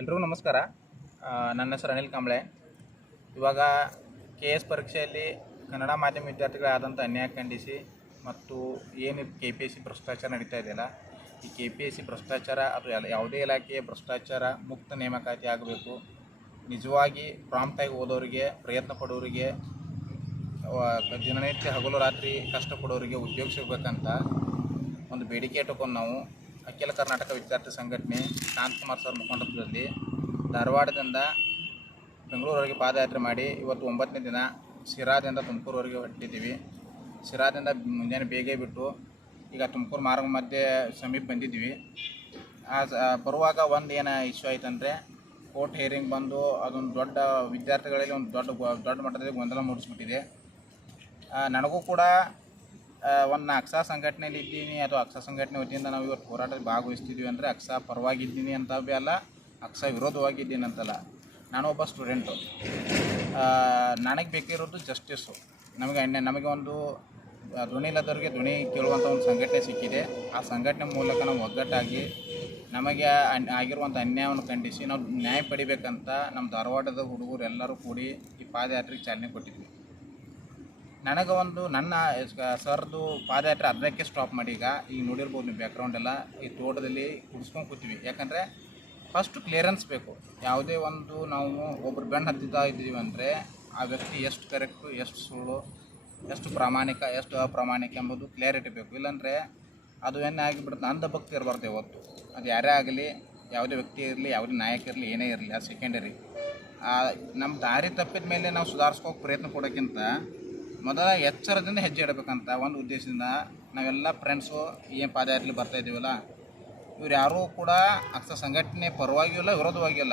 ಎಲ್ರಿಗೂ ನಮಸ್ಕಾರ. ನನ್ನ ಹೆಸರು ಅನಿಲ್ ಕಾಂಬ್ಳೆ. ಇವಾಗ ಕೆ ಎಸ್ ಪರೀಕ್ಷೆಯಲ್ಲಿ ಕನ್ನಡ ಮಾಧ್ಯಮ ವಿದ್ಯಾರ್ಥಿಗಳಾದಂಥ ಅನ್ಯಾಯ ಖಂಡಿಸಿ ಮತ್ತು ಏನು ಕೆ ಪಿ ಎಸ್ ಸಿ ಭ್ರಷ್ಟಾಚಾರ ನಡೀತಾ ಇದೆಯಲ್ಲ, ಈ ಕೆ ಪಿ ಎಸ್ ಸಿ ಭ್ರಷ್ಟಾಚಾರ ಅದು ಯಾವುದೇ ಇಲಾಖೆಯ ಭ್ರಷ್ಟಾಚಾರ ಮುಕ್ತ ನೇಮಕಾತಿ ಆಗಬೇಕು. ನಿಜವಾಗಿ ಪ್ರಾಂಪ್ಟಾಗಿ ಓದೋರಿಗೆ, ಪ್ರಯತ್ನ ಪಡೋರಿಗೆ ದಿನನಿತ್ಯ ಹಗಲು ರಾತ್ರಿ ಕಷ್ಟಪಡೋರಿಗೆ ಉದ್ಯೋಗ ಸಿಗಬೇಕಂತ ಒಂದು ಬೇಡಿಕೆ ಇಟ್ಟುಕೊಂಡು ನಾವು ಅಖಿಲ ಕರ್ನಾಟಕ ವಿದ್ಯಾರ್ಥಿ ಸಂಘಟನೆ ಶಾಂತಕುಮಾರ್ ಸರ್ ಮುಖಂಡತ್ವದಲ್ಲಿ ಧಾರವಾಡದಿಂದ ಬೆಂಗಳೂರವರೆಗೆ ಪಾದಯಾತ್ರೆ ಮಾಡಿ ಇವತ್ತು ಒಂಬತ್ತನೇ ದಿನ ಸಿರಾದಿಂದ ತುಮಕೂರುವರೆಗೆ ಹೊಟ್ಟಿದ್ದೀವಿ ಸಿರಾದಿಂದ ಮುಂಜಾನೆ ಬೇಗ ಬಿಟ್ಟು ಈಗ ತುಮಕೂರು ಮಾರ್ಗ ಮಧ್ಯೆ ಸಮೀಪ ಬಂದಿದ್ದೀವಿ. ಆ ಬರುವಾಗ ಒಂದು ಏನು ಇಶ್ಯೂ ಆಯ್ತಂದರೆ ಕೋರ್ಟ್ ಹಿಯರಿಂಗ್ ಬಂದು ಅದೊಂದು ದೊಡ್ಡ ವಿದ್ಯಾರ್ಥಿಗಳಲ್ಲಿ ಒಂದು ದೊಡ್ಡ ದೊಡ್ಡ ಮಟ್ಟದಲ್ಲಿ ಗೊಂದಲ ಮೂಡಿಸ್ಬಿಟ್ಟಿದೆ. ನನಗೂ ಕೂಡ ಒಂದು ನಾ ಅಕ್ಸಾ ಸಂಘಟನೆಯಲ್ಲಿ ಇದ್ದೀನಿ. ಅಥವಾ ಅಕ್ಷ ಸಂಘಟನೆ ವತಿಯಿಂದ ನಾವು ಇವತ್ತು ಹೋರಾಟ ಭಾಗವಹಿಸ್ತಿದ್ದೀವಿ ಅಂದರೆ ಅಕ್ಸಾ ಪರವಾಗಿದ್ದೀನಿ ಅಂತ ಭೀ ಅಲ್ಲ ಅಕ್ಷ ವಿರೋಧವಾಗಿದ್ದೀನಿ ಅಂತಲ್ಲ. ನಾನು ಒಬ್ಬ ಸ್ಟೂಡೆಂಟು ನನಗೆ ಬೇಕಿರೋದು ಜಸ್ಟಿಸ್ಸು ನಮಗೆ ನಮಗೆ ಒಂದು ಧ್ವನಿ ಇಲ್ಲದವ್ರಿಗೆ ಧ್ವನಿ ಕೇಳುವಂಥ ಒಂದು ಸಂಘಟನೆ ಸಿಕ್ಕಿದೆ. ಆ ಸಂಘಟನೆ ಮೂಲಕ ನಾವು ಒಗ್ಗಟ್ಟಾಗಿ ನಮಗೆ ಆಗಿರುವಂಥ ಅನ್ಯಾಯವನ್ನು ಖಂಡಿಸಿ ನಾವು ನ್ಯಾಯ ಪಡಿಬೇಕಂತ ನಮ್ಮ ಧಾರವಾಡದ ಹುಡುಗರು ಎಲ್ಲರೂ ಕೂಡಿ ಈ ಪಾದಯಾತ್ರೆಗೆ ಚಾಲನೆ ಕೊಟ್ಟಿದ್ವಿ. ನನಗೆ ಒಂದು ನನ್ನ ಸರ್ದು ಪಾದಯಾತ್ರೆ ಅರ್ಧಕ್ಕೆ ಸ್ಟಾಪ್ ಮಾಡಿ ಈಗ ಈಗ ನೋಡಿರ್ಬೋದು ನೀವು ಬ್ಯಾಕ್ಗ್ರೌಂಡ್ ಎಲ್ಲ, ಈ ತೋಟದಲ್ಲಿ ಕುಡಿಸ್ಕೊಂಡು ಕೂತೀವಿ. ಯಾಕಂದರೆ ಫಸ್ಟ್ ಕ್ಲಿಯರೆನ್ಸ್ ಬೇಕು. ಯಾವುದೇ ಒಂದು ನಾವು ಒಬ್ಬರು ಬೆಣ್ಣು ಹತ್ತಿತಾ ಇದ್ದೀವಿ ಅಂದರೆ ಆ ವ್ಯಕ್ತಿ ಎಷ್ಟು ಕರೆಕ್ಟು ಎಷ್ಟು ಸುಳ್ಳು, ಎಷ್ಟು ಪ್ರಾಮಾಣಿಕ, ಎಷ್ಟು ಅಪ್ರಾಮಾಣಿಕ ಎಂಬುದು ಕ್ಲಿಯರಿಟಿ ಬೇಕು. ಇಲ್ಲಾಂದರೆ ಅದು ಏನೇ ಆಗಿಬಿಡುತ್ತೆ. ಅಂಧ ಭಕ್ತಿ ಇರಬಾರ್ದು ಇವತ್ತು ಅದು ಯಾರೇ ಆಗಲಿ, ಯಾವುದೇ ವ್ಯಕ್ತಿ ಇರಲಿ, ಯಾವುದೇ ನಾಯಕ ಇರಲಿ, ಏನೇ ಇರಲಿ, ಆ ಸೆಕೆಂಡರಿ ನಮ್ಮ ದಾರಿ ತಪ್ಪಿದ ಮೇಲೆ ನಾವು ಸುಧಾರಿಸ್ಕೋಕೆ ಪ್ರಯತ್ನ ಕೊಡೋಕ್ಕಿಂತ ಮೊದಲ ಎಚ್ಚರದಿಂದ ಹೆಜ್ಜೆ ಇಡಬೇಕಂತ ಒಂದು ಉದ್ದೇಶದಿಂದ ನಾವೆಲ್ಲ ಫ್ರೆಂಡ್ಸು ಏನು ಪಾದಯಾತ್ರೆ ಬರ್ತಾ ಇದ್ದೀವಲ್ಲ, ಇವ್ರು ಯಾರೂ ಕೂಡ ಅಕ್ಷ ಸಂಘಟನೆ ಪರವಾಗಿಯೂ ಇಲ್ಲ, ವಿರೋಧವಾಗಿಯೂ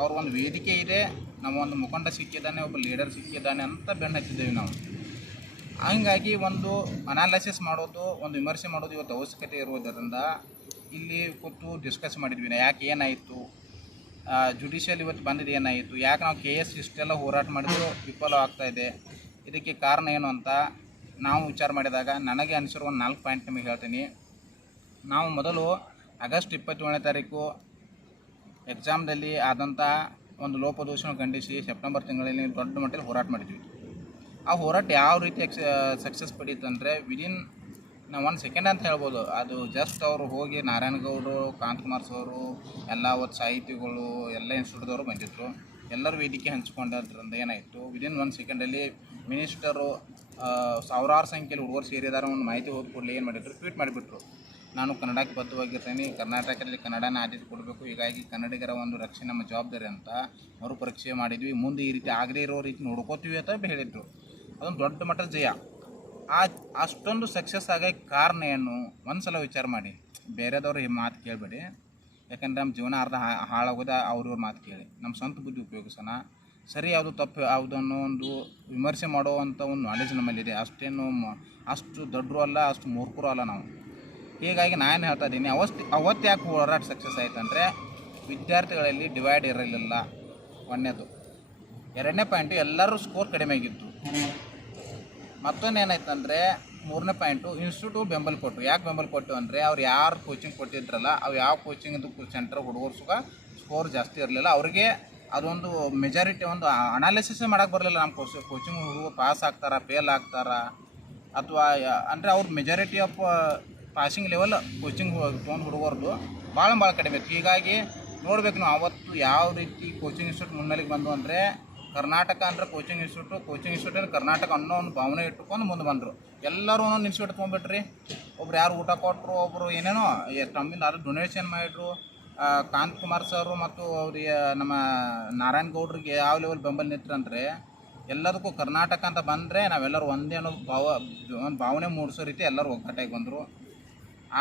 ಅವ್ರ ಒಂದು ವೇದಿಕೆ ಇದೆ, ನಮ್ಮ ಒಂದು ಮುಖಂಡ ಸಿಕ್ಕಿದ್ದಾನೆ ಒಬ್ಬ ಲೀಡರ್ ಸಿಕ್ಕಿದ್ದಾನೆ ಅಂತ ಬೆನ್ನು ಹಚ್ಚಿದ್ದೇವೆ ನಾವು. ಹಂಗಾಗಿ ಒಂದು ಅನಾಲಿಸಿಸ್ ಮಾಡೋದು, ಒಂದು ವಿಮರ್ಶೆ ಮಾಡೋದು ಇವತ್ತು ಅವಶ್ಯಕತೆ ಇರುವುದರಿಂದ ಇಲ್ಲಿ ಕೂತು ಡಿಸ್ಕಸ್ ಮಾಡಿದ್ವಿ. ಯಾಕೆ ಏನಾಯಿತು? ಜುಡಿಷಿಯಲ್ ಇವತ್ತು ಬಂದಿದ್ದು ಏನಾಯಿತು? ಯಾಕೆ ನಾವು ಕೆ ಎಸ್ ಇಷ್ಟೆಲ್ಲ ಹೋರಾಟ ಮಾಡಿದ್ರು? ವಿಫಲ ಆಗ್ತಾಯಿದೆ ಇದಕ್ಕೆ ಕಾರಣ ಏನು ಅಂತ ನಾವು ವಿಚಾರ ಮಾಡಿದಾಗ ನನಗೆ ಅನಿಸಿರುವ ಒಂದು ನಾಲ್ಕು ಪಾಯಿಂಟ್ ನಿಮಗೆ ಹೇಳ್ತೀನಿ. ನಾವು ಮೊದಲು ಆಗಸ್ಟ್ ಇಪ್ಪತ್ತೇಳನೇ ತಾರೀಕು ಎಕ್ಸಾಮ್ದಲ್ಲಿ ಆದಂಥ ಒಂದು ಲೋಪದೋಷವನ್ನು ಖಂಡಿಸಿ ಸೆಪ್ಟೆಂಬರ್ ತಿಂಗಳಲ್ಲಿ ದೊಡ್ಡ ಮಟ್ಟದಲ್ಲಿ ಹೋರಾಟ ಮಾಡಿದ್ವಿ. ಆ ಹೋರಾಟ ಯಾವ ರೀತಿ ಸಕ್ಸಸ್ ಪಡೀತಂದರೆ ವಿದಿನ್ ನಾವು ಒಂದು ಸೆಕೆಂಡ್ ಅಂತ ಹೇಳ್ಬೋದು. ಅದು ಜಸ್ಟ್ ಅವರು ಹೋಗಿ ನಾರಾಯಣಗೌಡರು, ಕಾಂತಕುಮಾರ್ ಸರ್, ಎಲ್ಲ ಅವತ್ತು ಸಾಹಿತಿಗಳು, ಎಲ್ಲ ಇನ್ಸ್ಟಿಟ್ಯೂಟ್ದವರು ಬಂದಿದ್ದರು ಎಲ್ಲರೂ ವೇದಿಕೆ ಹಂಚ್ಕೊಂಡದ್ರಿಂದ ಏನಾಯಿತು? ವಿದಿನ್ ಒನ್ ಸೆಕೆಂಡಲ್ಲಿ ಮಿನಿಸ್ಟರು ಸಾವಿರಾರು ಸಂಖ್ಯೆಯಲ್ಲಿ ಹುಡುಗರು ಸೇರಿದಾರ ಒಂದು ಮಾಹಿತಿ ಹೋದ ಕೂಡಲೇ ಏನು ಮಾಡಿದ್ರು? ಟ್ವೀಟ್ ಮಾಡಿಬಿಟ್ರು. ನಾನು ಕನ್ನಡಕ್ಕೆ ಬದ್ಧವಾಗಿರ್ತೇನೆ, ಕರ್ನಾಟಕದಲ್ಲಿ ಕನ್ನಡನ ಆದ್ಯತೆ ಕೊಡಬೇಕು, ಹೀಗಾಗಿ ಕನ್ನಡಿಗರ ಒಂದು ರಕ್ಷಣೆ ನಮ್ಮ ಜವಾಬ್ದಾರಿ ಅಂತ ಮರುಪರೀಕ್ಷೆ ಮಾಡಿದ್ವಿ. ಮುಂದೆ ಈ ರೀತಿ ಆಗದೇ ಇರೋ ರೀತಿ ನೋಡ್ಕೋತೀವಿ ಅಂತ ಹೇಳಿದ್ರು. ಅದೊಂದು ದೊಡ್ಡ ಮಟ್ಟದ ಜಯ. ಆ, ಅಷ್ಟೊಂದು ಸಕ್ಸಸ್ ಆಗೋಕ್ಕೆ ಕಾರಣ ಏನು? ಒಂದು ಸಲ ವಿಚಾರ ಮಾಡಿ. ಬೇರೆದವ್ರು ಈ ಮಾತು ಕೇಳಬೇಡಿ. ಯಾಕಂದ್ರೆ ನಮ್ಮ ಜೀವನ ಅರ್ಧ ಹಾಳಾಗೋದ ಅವ್ರವ್ರ ಮಾತು ಕೇಳಿ. ನಮ್ಮ ಸ್ವಂತ ಬುದ್ಧಿ ಉಪಯೋಗಿಸೋಣ. ಸರಿ ಯಾವುದು ತಪ್ಪು ಯಾವುದು ಅನ್ನೋ ಒಂದು ವಿಮರ್ಶೆ ಮಾಡುವಂಥ ಒಂದು ನಾಲೆಜ್ ನಮ್ಮಲ್ಲಿದೆ. ಅಷ್ಟೇನು ಅಷ್ಟು ದೊಡ್ಡರು ಅಲ್ಲ, ಅಷ್ಟು ಮೂರ್ಖರು ಅಲ್ಲ ನಾವು. ಹೀಗಾಗಿ ನಾನು ಹೇಳ್ತಾ ಇದ್ದೀನಿ ಅವತ್ತು ಅವತ್ತು ಯಾಕೆ ಹೋರಾಟ ಸಕ್ಸಸ್ ಆಯ್ತಂದರೆ ವಿದ್ಯಾರ್ಥಿಗಳಲ್ಲಿ ಡಿವೈಡ್ ಇರಲಿಲ್ಲ. ಒಂದನೇದು. ಎರಡನೇ ಪಾಯಿಂಟು ಎಲ್ಲರೂ ಸ್ಕೋರ್ ಕಡಿಮೆ ಆಗಿತ್ತು ಮತ್ತೊಂದು ಏನಾಯ್ತಂದರೆ ಮೂರನೇ ಪಾಯಿಂಟು ಇನ್ಸ್ಟಿಟ್ಯೂಟ್ ಬೆಂಬಲ ಕೊಟ್ಟು ಯಾಕೆ ಬೆಂಬಲ ಕೊಟ್ಟು ಅಂದರೆ ಅವ್ರು ಯಾರು ಕೋಚಿಂಗ್ ಕೊಟ್ಟಿದ್ರಲ್ಲ, ಅವ್ರು ಯಾವ ಕೋಚಿಂಗ್ ಸೆಂಟರ್ ಹುಡುಗರು ಸುಖ ಸ್ಕೋರ್ ಜಾಸ್ತಿ ಇರಲಿಲ್ಲ. ಅವರಿಗೆ ಅದೊಂದು ಮೆಜಾರಿಟಿ ಒಂದು ಅನಾಲಿಸಿಸೇ ಮಾಡೋಕ್ಕೆ ಬರಲಿಲ್ಲ. ನಮ್ಮ ಕೋಚ್ ಕೋಚಿಂಗ್ ಹುಡುಗರು ಪಾಸ್ ಆಗ್ತಾರ ಫೇಲ್ ಆಗ್ತಾರ? ಅಥವಾ ಅಂದರೆ ಅವ್ರ majority of passing level coaching ತೊಗೊಂಡು ಹುಡುಗರ್ದು ಭಾಳ ಭಾಳ ಕಡಿಮೆ ಹೀಗಾಗಿ ನೋಡ್ಬೇಕು ನಾವು ಅವತ್ತು ಯಾವ ರೀತಿ ಕೋಚಿಂಗ್ ಇನ್ಸ್ಟಿಟ್ಯೂಟ್ ಮುನ್ನೆಲೆಗೆ ಬಂದು ಅಂದರೆ, ಕರ್ನಾಟಕ ಅಂದರೆ coaching institute coaching institute Karnataka ಅನ್ನೋ ಒಂದು ಭಾವನೆ ಇಟ್ಟುಕೊಂಡು ಮುಂದೆ ಬಂದರು. ಎಲ್ಲರೂ ಒಂದೊಂದು ಇನ್ಸ್ಟಿಟ್ಯೂಟ್ ಒಬ್ರು ಯಾರು ಊಟ ಕೊಟ್ಟರು ಒಬ್ಬರು ಏನೇನೋ ತಮ್ಮಿಂದ ಯಾರು ಡೊನೇಷನ್ ಮಾಡಿದ್ರು. ಕಾಂತ್ ಕುಮಾರ್ ಸರು ಮತ್ತು ಅವ್ರಿಗೆ, ನಮ್ಮ ನಾರಾಯಣ ಗೌಡ್ರಿಗೆ ಯಾವ ಲೆವೆಲ್ ಬೆಂಬಲ ನಿಂತ್ರಂದ್ರೆ ಎಲ್ಲದಕ್ಕೂ ಕರ್ನಾಟಕ ಅಂತ ಬಂದರೆ ನಾವೆಲ್ಲರೂ ಒಂದೇ ಅನ್ನೋ ಭಾವ, ಒಂದು ಭಾವನೆ ಮೂಡಿಸೋ ರೀತಿ ಎಲ್ಲರೂ ಒಗ್ಗಟ್ಟಾಗಿ ಬಂದರು.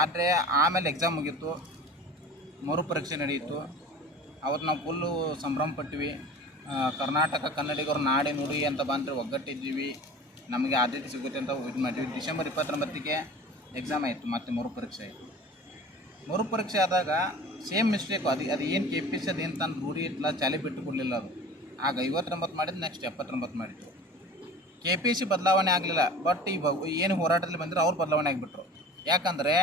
ಆದರೆ ಆಮೇಲೆ ಎಕ್ಸಾಮ್ ಮುಗೀತು. ಮರುಪರೀಕ್ಷೆ ನಡೆಯಿತು. ಅವತ್ತು ನಾವು ಫುಲ್ಲು ಸಂಭ್ರಮ ಪಟ್ವಿ. ಕರ್ನಾಟಕ ಕನ್ನಡಿಗರು ನಾಡಿ ನುಡಿ ಅಂತ ಬಂದರೆ ಒಗ್ಗಟ್ಟಿದ್ದೀವಿ. ನಮಗೆ ಆದ್ಯತೆ ಸಿಗುತ್ತೆ ಅಂತ ಇದು ಮಾಡಿ ಡಿಸೆಂಬರ್ ಇಪ್ಪತ್ತೊಂಬತ್ತಿಗೆ ಎಕ್ಸಾಮ್ ಆಯಿತು, ಮತ್ತು ಮರುಪರೀಕ್ಷೆ ಆಯಿತು. ಮರುಪರೀಕ್ಷೆ ಆದಾಗ ಸೇಮ್ ಮಿಸ್ಟೇಕು ಅದು ಅದು ಏನು ಕೆ ಪಿ ಸಿ ಅದು ಏನು ತಂದು ರೂಢಿ ಚಾಲಿ ಬಿಟ್ಟು ಕೊಡಲಿಲ್ಲ ಅದು. ಆಗ ಐವತ್ತೊಂಬತ್ತು ಮಾಡಿದ್ದು ನೆಕ್ಸ್ಟ್ ಎಪ್ಪತ್ತೊಂಬತ್ತು ಮಾಡಿತ್ತು ಕೆ ಪಿ ಸಿ ಬದಲಾವಣೆ ಆಗಲಿಲ್ಲ ಬಟ್ ಈ ಏನು ಹೋರಾಟದಲ್ಲಿ ಬಂದರೆ ಅವ್ರು ಬದಲಾವಣೆ ಆಗಿಬಿಟ್ರು. ಯಾಕಂದರೆ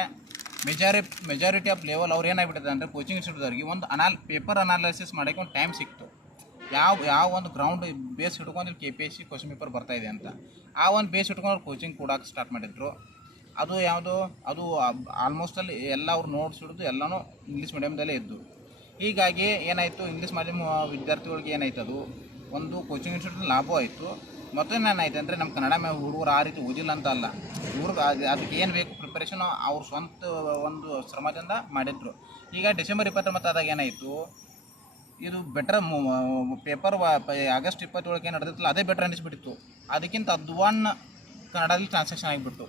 ಮೆಜಾರಿ ಮೆಜಾರಿಟಿ ಆಫ್ ಲೆವೆಲ್ ಅವ್ರು ಏನಾಗಿಬಿಟ್ಟಿದೆ ಅಂದರೆ ಕೋಚಿಂಗ್ ಇನ್ಸ್ಟಿಟ್ಯೂಟ್ದವ್ರಿಗೆ ಒಂದು ಅನಾಲ್ ಪೇಪರ್ ಅನಾಲಿಸಿಸ್ ಮಾಡೋಕ್ಕೆ ಒಂದು ಟೈಮ್ ಸಿಕ್ತು. ಯಾವ ಯಾವ ಒಂದು ಗ್ರೌಂಡ್ ಬೇಸ್ ಹಿಡ್ಕೊಂಡು K P S C question paper ಬರ್ತಾ ಇದೆ ಅಂತ. ಆ ಒಂದು ಬೇಸ್ ಹಿಡ್ಕೊಂಡು ಕೋಚಿಂಗ್ ಕೊಡೋಕೆ ಸ್ಟಾರ್ಟ್ ಮಾಡಿದ್ರು. ಅದು ಯಾವುದು? ಅದು ಆಲ್ಮೋಸ್ಟ್ ಅಲ್ಲಿ ಎಲ್ಲ ಅವ್ರು ನೋಟ್ಸ್ ಹಿಡಿದು ಎಲ್ಲನೂ ಇಂಗ್ಲೀಷ್ ಮೀಡಿಯಮ್ದಲ್ಲೇ ಇದ್ದು. ಹೀಗಾಗಿ ಏನಾಯಿತು? ಇಂಗ್ಲೀಷ್ ಮಾಧ್ಯಮ ವಿದ್ಯಾರ್ಥಿಗಳಿಗೆ ಏನಾಯ್ತು ಅದು? ಒಂದು ಕೋಚಿಂಗ್ ಇನ್ಸ್ಟಿಟ್ಯೂಟ್ ಲಾಭ ಆಯಿತು. ಮತ್ತೊಂದು ಏನಾಯ್ತು ಅಂದರೆ ನಮ್ಮ ಕನ್ನಡ ಮೇ ಹುಡುಗರು ಆ ರೀತಿ ಓದಿಲ್ಲ ಅಂತ ಅಲ್ಲ. ಇವ್ರಿಗೆ ಅದು- ಅದಕ್ಕೆ ಏನು ಬೇಕು? ಪ್ರಿಪರೇಷನ್ ಅವ್ರ ಸ್ವಂತ ಒಂದು ಶ್ರಮದಿಂದ ಮಾಡಿದ್ರು. ಈಗ ಡಿಸೆಂಬರ್ ಇಪ್ಪತ್ತೊಂಬತ್ತು ಆದಾಗ ಏನಾಯಿತು? ಇದು ಬೆಟರ್ ಪೇಪರ್ ಆಗಸ್ಟ್ ಇಪ್ಪತ್ತೇಳಕ್ಕೆ ಏನು ನಡೆದಿತ್ತಲ್ಲ, ಅದೇ ಬೆಟರ್ ಅನಿಸ್ಬಿಟ್ಟಿತ್ತು ಅದಕ್ಕಿಂತ ಅದ್ವಾನ್ ಕನ್ನಡದಲ್ಲಿ ಟ್ರಾನ್ಸಾಕ್ಷನ್ ಆಗಿಬಿಟ್ಟು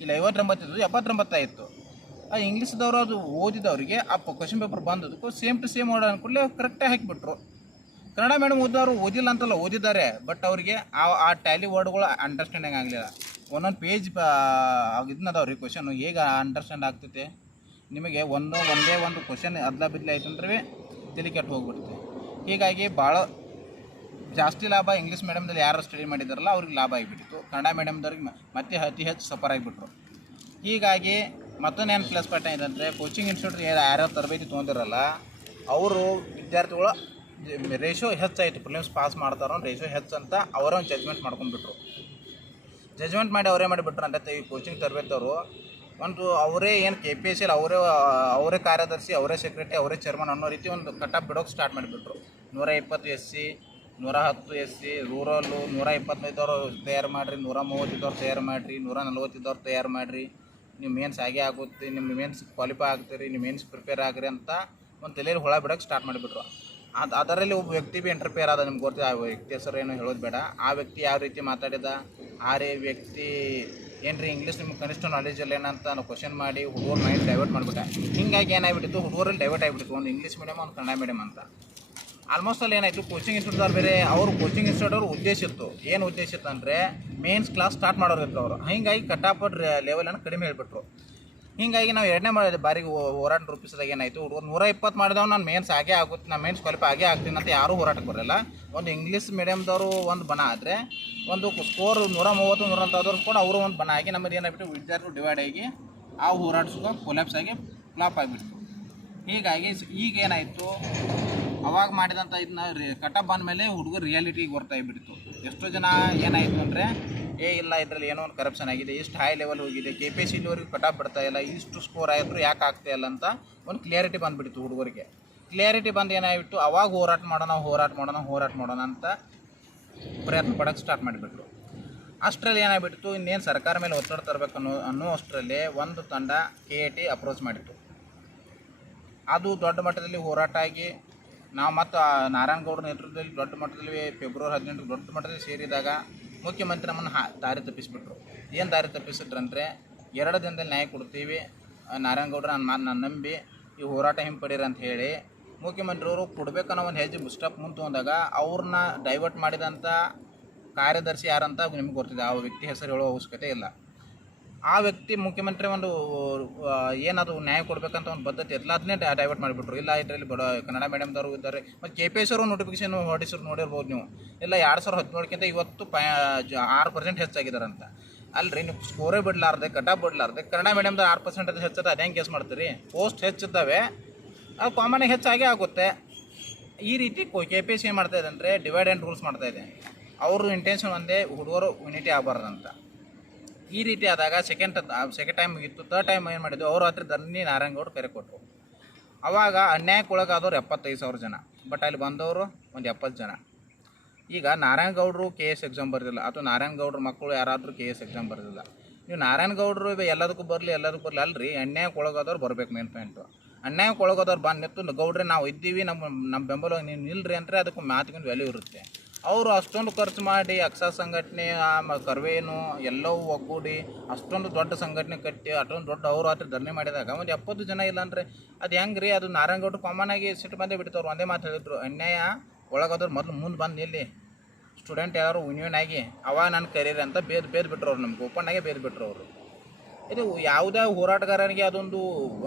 ಇಲ್ಲಿ ಐವತ್ತೊಂಬತ್ತಿದ್ದು ಎಪ್ಪತ್ತೊಂಬತ್ತಾಯಿತ್ತು ಎಪ್ಪತ್ತೊಂಬತ್ತಾಯಿತು ಆ, ಇಂಗ್ಲೀಷ್ದವರು ಅದು ಓದಿದವರಿಗೆ, ಆ ಕ್ವಶನ್ ಪೇಪರ್ ಬಂದದಕ್ಕೂ ಸೇಮ್ ಟು ಸೇಮ್ ಓಡ ಅನ್ಕೂಡಲೇ ಕರೆಕ್ಟಾಗಿ ಹಾಕಿಬಿಟ್ರು. ಕನ್ನಡ ಮೇಡಮ್ ಓದಿದವರು ಓದಿಲ್ಲ ಅಂತಲ್ಲ ಓದಿದ್ದಾರೆ ಬಟ್ ಅವರಿಗೆ ಆ ಆ ಟ್ಯಾಲಿ ವರ್ಡ್ಗಳು ಅಂಡರ್ಸ್ಟ್ಯಾಂಡಿಂಗ್ ಆಗಲಿಲ್ಲ. ಒಂದೊಂದು ಪೇಜ್ ಇದನ್ನದವ್ರಿ ಕ್ವಶನ್ ಹೇಗೆ ಅಂಡರ್ಸ್ಟ್ಯಾಂಡ್ ಆಗ್ತೈತೆ? ನಿಮಗೆ ಒಂದು, ಒಂದೇ ಒಂದು ಕ್ವಶನ್ ಅದ್ಲ ಬಿದ್ಲೆ ಆಯ್ತು ಅಂದ್ರೆ ತಲೆ ಕೆಟ್ಟು ಹೋಗ್ಬಿಡುತ್ತೆ. ಹೀಗಾಗಿ ಭಾಳ ಜಾಸ್ತಿ ಲಾಭ ಇಂಗ್ಲೀಷ್ ಮೀಡಿಯಮ್ದಲ್ಲಿ ಯಾರು ಸ್ಟಡಿ ಮಾಡಿದಾರಲ್ಲ ಅವ್ರಿಗೆ ಲಾಭ ಆಗಿಬಿಟ್ಟಿತ್ತು. ಕನ್ನಡ ಮೀಡಿಯಮ್ದವ್ರಿಗೆ ಮತ್ತೆ ಅತಿ ಹೆಚ್ಚು ಸಫರ್ ಆಗಿಬಿಟ್ರು. ಹೀಗಾಗಿ ಮತ್ತೊಂದು ಏನು ಪ್ಲಸ್ ಪಾಯಿಂಟ್ ಏನಂದರೆ ಕೋಚಿಂಗ್ ಇನ್ಸ್ಟಿಟ್ಯೂಟ್ ಯಾರ್ಯಾರು ತರಬೇತಿ ತೊಗೊಂಡಿರಲ್ಲ, ಅವರು ವಿದ್ಯಾರ್ಥಿಗಳು ರೇಷೋ ಹೆಚ್ಚಾಯಿತು. ಪ್ರಿಲಿಮ್ಸ್ ಪಾಸ್ ಮಾಡ್ತಾರೋ ರೇಷೋ ಹೆಚ್ಚು ಅಂತ ಅವರೇ ಒಂದು ಜಜ್ಮೆಂಟ್ ಮಾಡ್ಕೊಂಡ್ಬಿಟ್ರು. ಜಜ್ಮೆಂಟ್ ಮಾಡಿ ಅವರೇ ಮಾಡಿಬಿಟ್ರು. ಅಂತ ಈ ಕೋಚಿಂಗ್ ತರಬೇತವರು ಒಂದು ಅವರೇ ಏನು ಕೆ ಪಿ ಎಸ್ ಅವರೇ ಅವರೇ ಕಾರ್ಯದರ್ಶಿ, ಅವರೇ ಸೆಕ್ರೆಟರಿ ಅವರೇ ಚೇರ್ಮನ್ ಅನ್ನೋ ರೀತಿ ಒಂದು ಕಟ್ಟಪ್ ಬಿಡೋಕೆ ಸ್ಟಾರ್ಟ್ ಮಾಡಿಬಿಟ್ರು. ನೂರ ಇಪ್ಪತ್ತು ಎಸ್ ಸಿ ನೂರ ಹತ್ತು ಎಸ್ ಸಿ ರೂರಲ್ಲು ನೂರ ಇಪ್ಪತ್ತೈದವ್ರು ತಯಾರು ಮಾಡಿರಿ, ನೂರ ಮೂವತ್ತಿದ್ದವ್ರು ತಯಾರು ಮಾಡಿರಿ, ನೂರ ನಲ್ವತ್ತಿದ್ದವ್ರು ತಯಾರು ಮಾಡಿರಿ. ನೀವು ಮೇನ್ಸ್ ಹಾಗೆ ಆಗುತ್ತೆ ನಿಮ್ಮ ಮೇನ್ಸ್ ಕ್ವಾಲಿಫೈ ಆಗ್ತೀರಿ ನೀವು ಮೇನ್ಸ್ ಪ್ರಿಪೇರ್ ಆಗ್ರಿ ಅಂತ ಒಂದು ತಲೆಯಲ್ಲಿ ಹುಳ ಬಿಡೋಕೆ ಸ್ಟಾರ್ಟ್ ಮಾಡಿಬಿಟ್ರು. ಅದು ಅದರಲ್ಲಿ ಒಬ್ಬ ವ್ಯಕ್ತಿ ಬಿ ಇಂಟರ್ಫಿಯರ್ ಆದ ನಿಮ್ಗೆ ಗೊತ್ತಿದೆ ಆ ವ್ಯಕ್ತಿ ಹೆಸರು ಏನು ಹೇಳೋದು ಬೇಡ. ಆ ವ್ಯಕ್ತಿ ಯಾವ ರೀತಿ ಮಾತಾಡಿದ? ಆ ರೀ ವ್ಯಕ್ತಿ ಏನು ರೀ ಇಂಗ್ಲೀಷ್ ನಿಮ್ಗೆ ಕನಿಷ್ಠ ನಾಲೆಜ್ ಇಲ್ಲ ಏನಂತ ನಾವು ಕ್ವಶನ್ ಮಾಡಿ ಹುಡುಗರು ಮೈಂಡ್ ಡೈವರ್ಟ್ ಮಾಡಿಬಿಟ್ಟೆ. ಹಿಂಗಾಗಿ ಏನಾಗ್ಬಿಟ್ಟಿತ್ತು? ಹುಡುಗರಲ್ಲಿ ಡೈವರ್ಟ್ ಆಗಿಬಿಟ್ಟಿತ್ತು. ಒಂದು ಇಂಗ್ಲೀಷ್ ಮೀಡಿಯಮ್ ಒಂದು ಕನ್ನಡ ಮೀಡಿಯಮ್ ಅಂತ. ಆಲ್ಮೋಸ್ಟ್ ಅಲ್ಲಿ ಏನಾಯಿತು? ಕೋಚಿಂಗ್ ಇನ್ಸ್ಟಿಟ್ಯೂಟ್ ಬೇರೆ ಅವರು ಕೋಚಿಂಗ್ ಇನ್ಸ್ಟಿಟ್ಯೂಟ್ ಅವ್ರ ಉದ್ದೇಶ ಇತ್ತು. ಏನು ಉದ್ದೇಶ ಇತ್ತು ಅಂದರೆ ಮೇನ್ಸ್ ಕ್ಲಾಸ್ ಸ್ಟಾರ್ಟ್ ಮಾಡೋರು ಅವರು. ಹಿಂಗಾಗಿ ಲೆವೆಲ್ ಲೆವೆಲನ್ನು ಕಡಿಮೆ ಹೇಳ್ಬಿಟ್ರು. ಹಿಂಗಾಗಿ ನಾವು ಎರಡನೇ ಮಾಡಿ ಬಾರಿಗೆ ಹೋ- ಹೋರಾಟ ರೂಪಿಸಿದಾಗ ಏನಾಯಿತು? ಹುಡುಗರು ನೂರ ಇಪ್ಪತ್ತು ಮಾಡಿದವ್ ನಾನು ಮೇನ್ಸ್ ಆಗೇ ಆಗುತ್ತೆ ನಾನು ಮೇನ್ಸ್ ಕ್ವಾಲಿಫೈ ಆಗೇ ಆಗ್ತೀನಿ ಅಂತ ಯಾರೂ ಹೋರಾಟಕ್ಕೆ ಬರಲ್ಲ ಒಂದು ಇಂಗ್ಲೀಷ್ ಮೀಡಿಯಮ್ದವರು ಒಂದು ಬಣ ಆದರೆ, ಒಂದು ಸ್ಕೋರ್ ನೂರ ಮೂವತ್ತು, ನೂರ ನಲ್ವತ್ತವ್ರು ಕೂಡ ಅವರು ಒಂದು ಬಣ ಆಗಿ ನಮ್ಮದು ಏನಾಗ್ಬಿಟ್ಟು ವಿದ್ಯಾರ್ಥಿಗಳು ಡಿವೈಡ್ ಆಗಿ ಆ ಹೋರಾಟ ಕೊಲ್ಯಾಪ್ಸ್ ಆಗಿ ಫ್ಲಾಪ್ ಆಗಿಬಿಡ್ತು. ಹೀಗಾಗಿ ಈಗ ಏನಾಯಿತು? ಅವಾಗ ಮಾಡಿದಂಥ ಇದನ್ನ ಕಟಪ್ ಬಂದ ಮೇಲೆ ಹುಡುಗರು ರಿಯಾಲಿಟಿಗೆ ಬರ್ತಾ ಬಿಡ್ತು ಎಷ್ಟೋ ಜನ ಏನಾಯಿತು ಅಂದರೆ, ಏ, ಇಲ್ಲ, ಇದರಲ್ಲಿ ಏನೋ ಒಂದು ಕರಪ್ಷನ್ ಆಗಿದೆ, ಇಷ್ಟು ಹೈ ಲೆವೆಲ್ ಹೋಗಿದೆ ಕೆ ಪಿ ಎಸ್ ಸಿಲಿವರೆಗೆ ಕಟಾಪ್ ಬಿಡ್ತಾ ಇಲ್ಲ, ಇಷ್ಟು ಸ್ಕೋರ್ ಆಯಿತು ಯಾಕೆ ಆಗ್ತಾ ಇಲ್ಲ ಅಂತ ಒಂದು ಕ್ಲಿಯಾರಿಟಿ ಬಂದುಬಿಡ್ತು ಹುಡುಗರಿಗೆ. ಕ್ಲಿಯಾರಿಟಿ ಬಂದು ಏನಾಗಿಬಿಟ್ಟು ಅವಾಗ ಹೋರಾಟ ಮಾಡೋಣ ಹೋರಾಟ ಮಾಡೋಣ ಹೋರಾಟ ಮಾಡೋಣ ಅಂತ ಪ್ರಯತ್ನ ಪಡೋಕ್ಕೆ ಸ್ಟಾರ್ಟ್ ಮಾಡಿಬಿಟ್ರು. ಅಷ್ಟರಲ್ಲಿ ಏನಾಗಿಬಿಡ್ತು ಇನ್ನೇನು ಸರ್ಕಾರ ಮೇಲೆ ಒತ್ತಡ ತರಬೇಕು ಅನ್ನೋ ಅನ್ನೋ ಅಷ್ಟರಲ್ಲಿ ಒಂದು ತಂಡ ಕೆ ಎ ಟಿ ಅಪ್ರೋಚ್ ಮಾಡಿತ್ತು. ಅದು ದೊಡ್ಡ ಮಟ್ಟದಲ್ಲಿ ಹೋರಾಟ ಆಗಿ ನಾವು ಮತ್ತು ನಾರಾಯಣಗೌಡ ನೇತೃತ್ವದಲ್ಲಿ ದೊಡ್ಡ ಮಟ್ಟದಲ್ಲಿ ಫೆಬ್ರವರಿ ಹದಿನೆಂಟು ದೊಡ್ಡ ಮಟ್ಟದಲ್ಲಿ ಸೇರಿದಾಗ ಮುಖ್ಯಮಂತ್ರಿ ನಮ್ಮನ್ನು ಹಾ ದಾರಿ ತಪ್ಪಿಸ್ಬಿಟ್ರು. ಏನು ದಾರಿ ತಪ್ಪಿಸಿದ್ರಂದರೆ ಎರಡು ದಿನದಲ್ಲಿ ನ್ಯಾಯ ಕೊಡ್ತೀವಿ. ನಾರಾಯಣಗೌಡರು ನನ್ನ ಮಾತು ನಾನು ನಂಬಿ ಈ ಹೋರಾಟ ಹಿಂಪಡೀರಿ ಅಂತ ಹೇಳಿ ಮುಖ್ಯಮಂತ್ರಿಯವರು ಕೊಡ್ಬೇಕನ್ನೋ ಒಂದು ಹೆಜ್ಜೆ ಸ್ಟೆಪ್ ಮುಂತು ತೊಗೊಂಡಾಗ ಅವ್ರನ್ನ ಡೈವರ್ಟ್ ಮಾಡಿದಂಥ ಕಾರ್ಯದರ್ಶಿ ಯಾರಂತ ನಿಮ್ಗೆ ಗೊತ್ತಿದೆ. ಆ ವ್ಯಕ್ತಿ ಹೆಸರು ಹೇಳೋ ಅವಶ್ಯಕತೆ ಇಲ್ಲ. ಆ ವ್ಯಕ್ತಿ ಮುಖ್ಯಮಂತ್ರಿ ಒಂದು ಏನದು ನ್ಯಾಯ ಕೊಡ್ಬೇಕಂತ ಒಂದು ಪದ್ಧತಿ ಎಲ್ಲ ಅದನ್ನೇ ಡೈವರ್ಟ್ ಮಾಡಿಬಿಟ್ರು. ಇಲ್ಲ, ಇದರಲ್ಲಿ ಬಡ ಕನ್ನಡ ಮೀಡಿಯಮ್ದವರು ಇದ್ದಾರೆ. ಮತ್ತು ಕೆ ಪಿ ಎಸ್ ಅವರು ನೋಟಿಫಿಕೇಶನ್ ಹೊರಡಿಸಿರು ನೋಡಿರ್ಬೋದು ನೀವು. ಇಲ್ಲ, ಎರಡು ಸಾವಿರದ ಹದಿನೇಳಕ್ಕಿಂತ ಇವತ್ತು ಪ ಆರು ಪರ್ಸೆಂಟ್ ಹೆಚ್ಚಾಗಿದ್ದಾರಂತ ಅಲ್ರಿ, ನೀವು ಸ್ಕೋರೇ ಬಿಡಲಾರ್ದೆ ಕಟಾಪ್ ಬಿಡಲಾರ್ದೆ, ಕನ್ನಡ ಮೀಡಿಯಮ್ದ ಆರು ಪರ್ಸೆಂಟ್ ಅದು ಹೆಚ್ಚದ ಅದೇ ಹೆಂಗೆ ಕೇಸ್ ಮಾಡ್ತೀರಿ? ಪೋಸ್ಟ್ ಹೆಚ್ಚಿದ್ದಾವೆ. ಅದು ಕಾಮನಾಗಿ ಹೆಚ್ಚಾಗೇ ಆಗುತ್ತೆ. ಈ ರೀತಿ ಕೆ ಪಿ ಎಸ್ ಏನು ಮಾಡ್ತಾ ಇದೆ ಅಂದರೆ ಡಿವೈಡ್ ಆ್ಯಂಡ್ ರೂಲ್ಸ್ ಮಾಡ್ತಾ ಇದೆ. ಅವ್ರ ಇಂಟೆನ್ಷನ್ ಒಂದೇ, ಹುಡುಗರು ಯುನಿಟಿ ಆಗಬಾರ್ದಂತ. ಈ ರೀತಿ ಆದಾಗ ಸೆಕೆಂಡ್ ಸೆಕೆಂಡ್ ಟೈಮ್ ಇತ್ತು ತರ್ಡ್ ಟೈಮ್ ಏನು ಮಾಡಿದ್ದು ಅವ್ರ ಹತ್ರ ಧರಣಿ ನಾರಾಯಣಗೌಡ ಕರೆ ಕೊಟ್ಟರು ಅವಾಗ ಅನ್ಯಾಯಕ್ಕೆ ಒಳಗಾದವ್ರು ಎಪ್ಪತ್ತೈದು ಸಾವಿರ ಜನ ಬಟ್ ಅಲ್ಲಿ ಬಂದವರು ಒಂದು ಎಪ್ಪತ್ತು ಜನ. ಈಗ ನಾರಾಯಣಗೌಡರು ಕೆ ಎಸ್ ಎಕ್ಸಾಮ್ ಬರೆದಿಲ್ಲ. ಅಥವಾ ನಾರಾಯಣಗೌಡ್ರ ಮಕ್ಕಳು ಯಾರಾದರೂ ಕೆ ಎಸ್ ಎಕ್ಸಾಮ್ ಬರೆದಿಲ್ಲ. ನೀವು ನಾರಾಯಣಗೌಡರು ಎಲ್ಲದಕ್ಕೂ ಬರಲಿ ಎಲ್ಲದಕ್ಕೂ ಬರಲಿ ಅಲ್ರಿ, ಅನ್ಯಾಯಕ್ಕೆ ಒಳಗಾದವ್ರು ಬರ್ಬೇಕು ಮೇನ್ ಪಾಯಿಂಟು ಅನ್ಯಾಯಕ್ಕೆ ಒಳಗಾದವ್ರು ಬಂದು ನಿಂತು ಗೌಡ್ರೆ ನಾವು ಇದ್ದೀವಿ, ನಮ್ಮ ನಮ್ಮ ಬೆಂಬಲ ನೀವು ನಿಲ್ರಿ ಅಂದರೆ ಅದಕ್ಕೆ ಮಾತಿಗೊಂದು ವ್ಯಾಲ್ಯೂ ಇರುತ್ತೆ. ಅವರು ಅಷ್ಟೊಂದು ಖರ್ಚು ಮಾಡಿ ಅಕ್ಷ ಸಂಘಟನೆ ಆಮೇಲೆ ಕರ್ವೇನು ಎಲ್ಲವೂ ಒಗ್ಗೂಡಿ ಅಷ್ಟೊಂದು ದೊಡ್ಡ ಸಂಘಟನೆ ಕಟ್ಟಿ ಅಷ್ಟೊಂದು ದೊಡ್ಡ ಅವರು ಹತ್ರ ಧರಣಿ ಮಾಡಿದಾಗ ಒಂದು ಎಪ್ಪತ್ತು ಜನ ಇಲ್ಲ ಅಂದರೆ ಅದು ಹೆಂಗೆ ರೀ ಅದು ನಾರಾಯಣಗೌಡ್ರು ಕಾಮನ್ ಆಗಿ ಸಿಟ್ಟು ಬಂದೇ ಬಿಡ್ತವ್ರು, ಒಂದೇ ಮಾತು ಹೇಳಿದ್ರು ಅನ್ಯಾಯ ಒಳಗಾದ್ರು ಮೊದಲು ಮುಂದೆ ಬಂದು ನಿಲ್ಲಿ. ಸ್ಟೂಡೆಂಟ್ ಯಾರು ಯೂನಿಯನ್ ಆಗಿ ಅವ ನನ್ನ ಕರೀರಿ ಅಂತ ಬೇದ್ ಬೇದ್ ಬಿಟ್ಟರು ಅವ್ರು ನಮ್ಗೆ ಓಪನ್ ಆಗಿ ಬೇದ್ ಬಿಟ್ಟರು ಅವರು ಇದು ಯಾವುದೇ ಹೋರಾಟಗಾರನಿಗೆ ಅದೊಂದು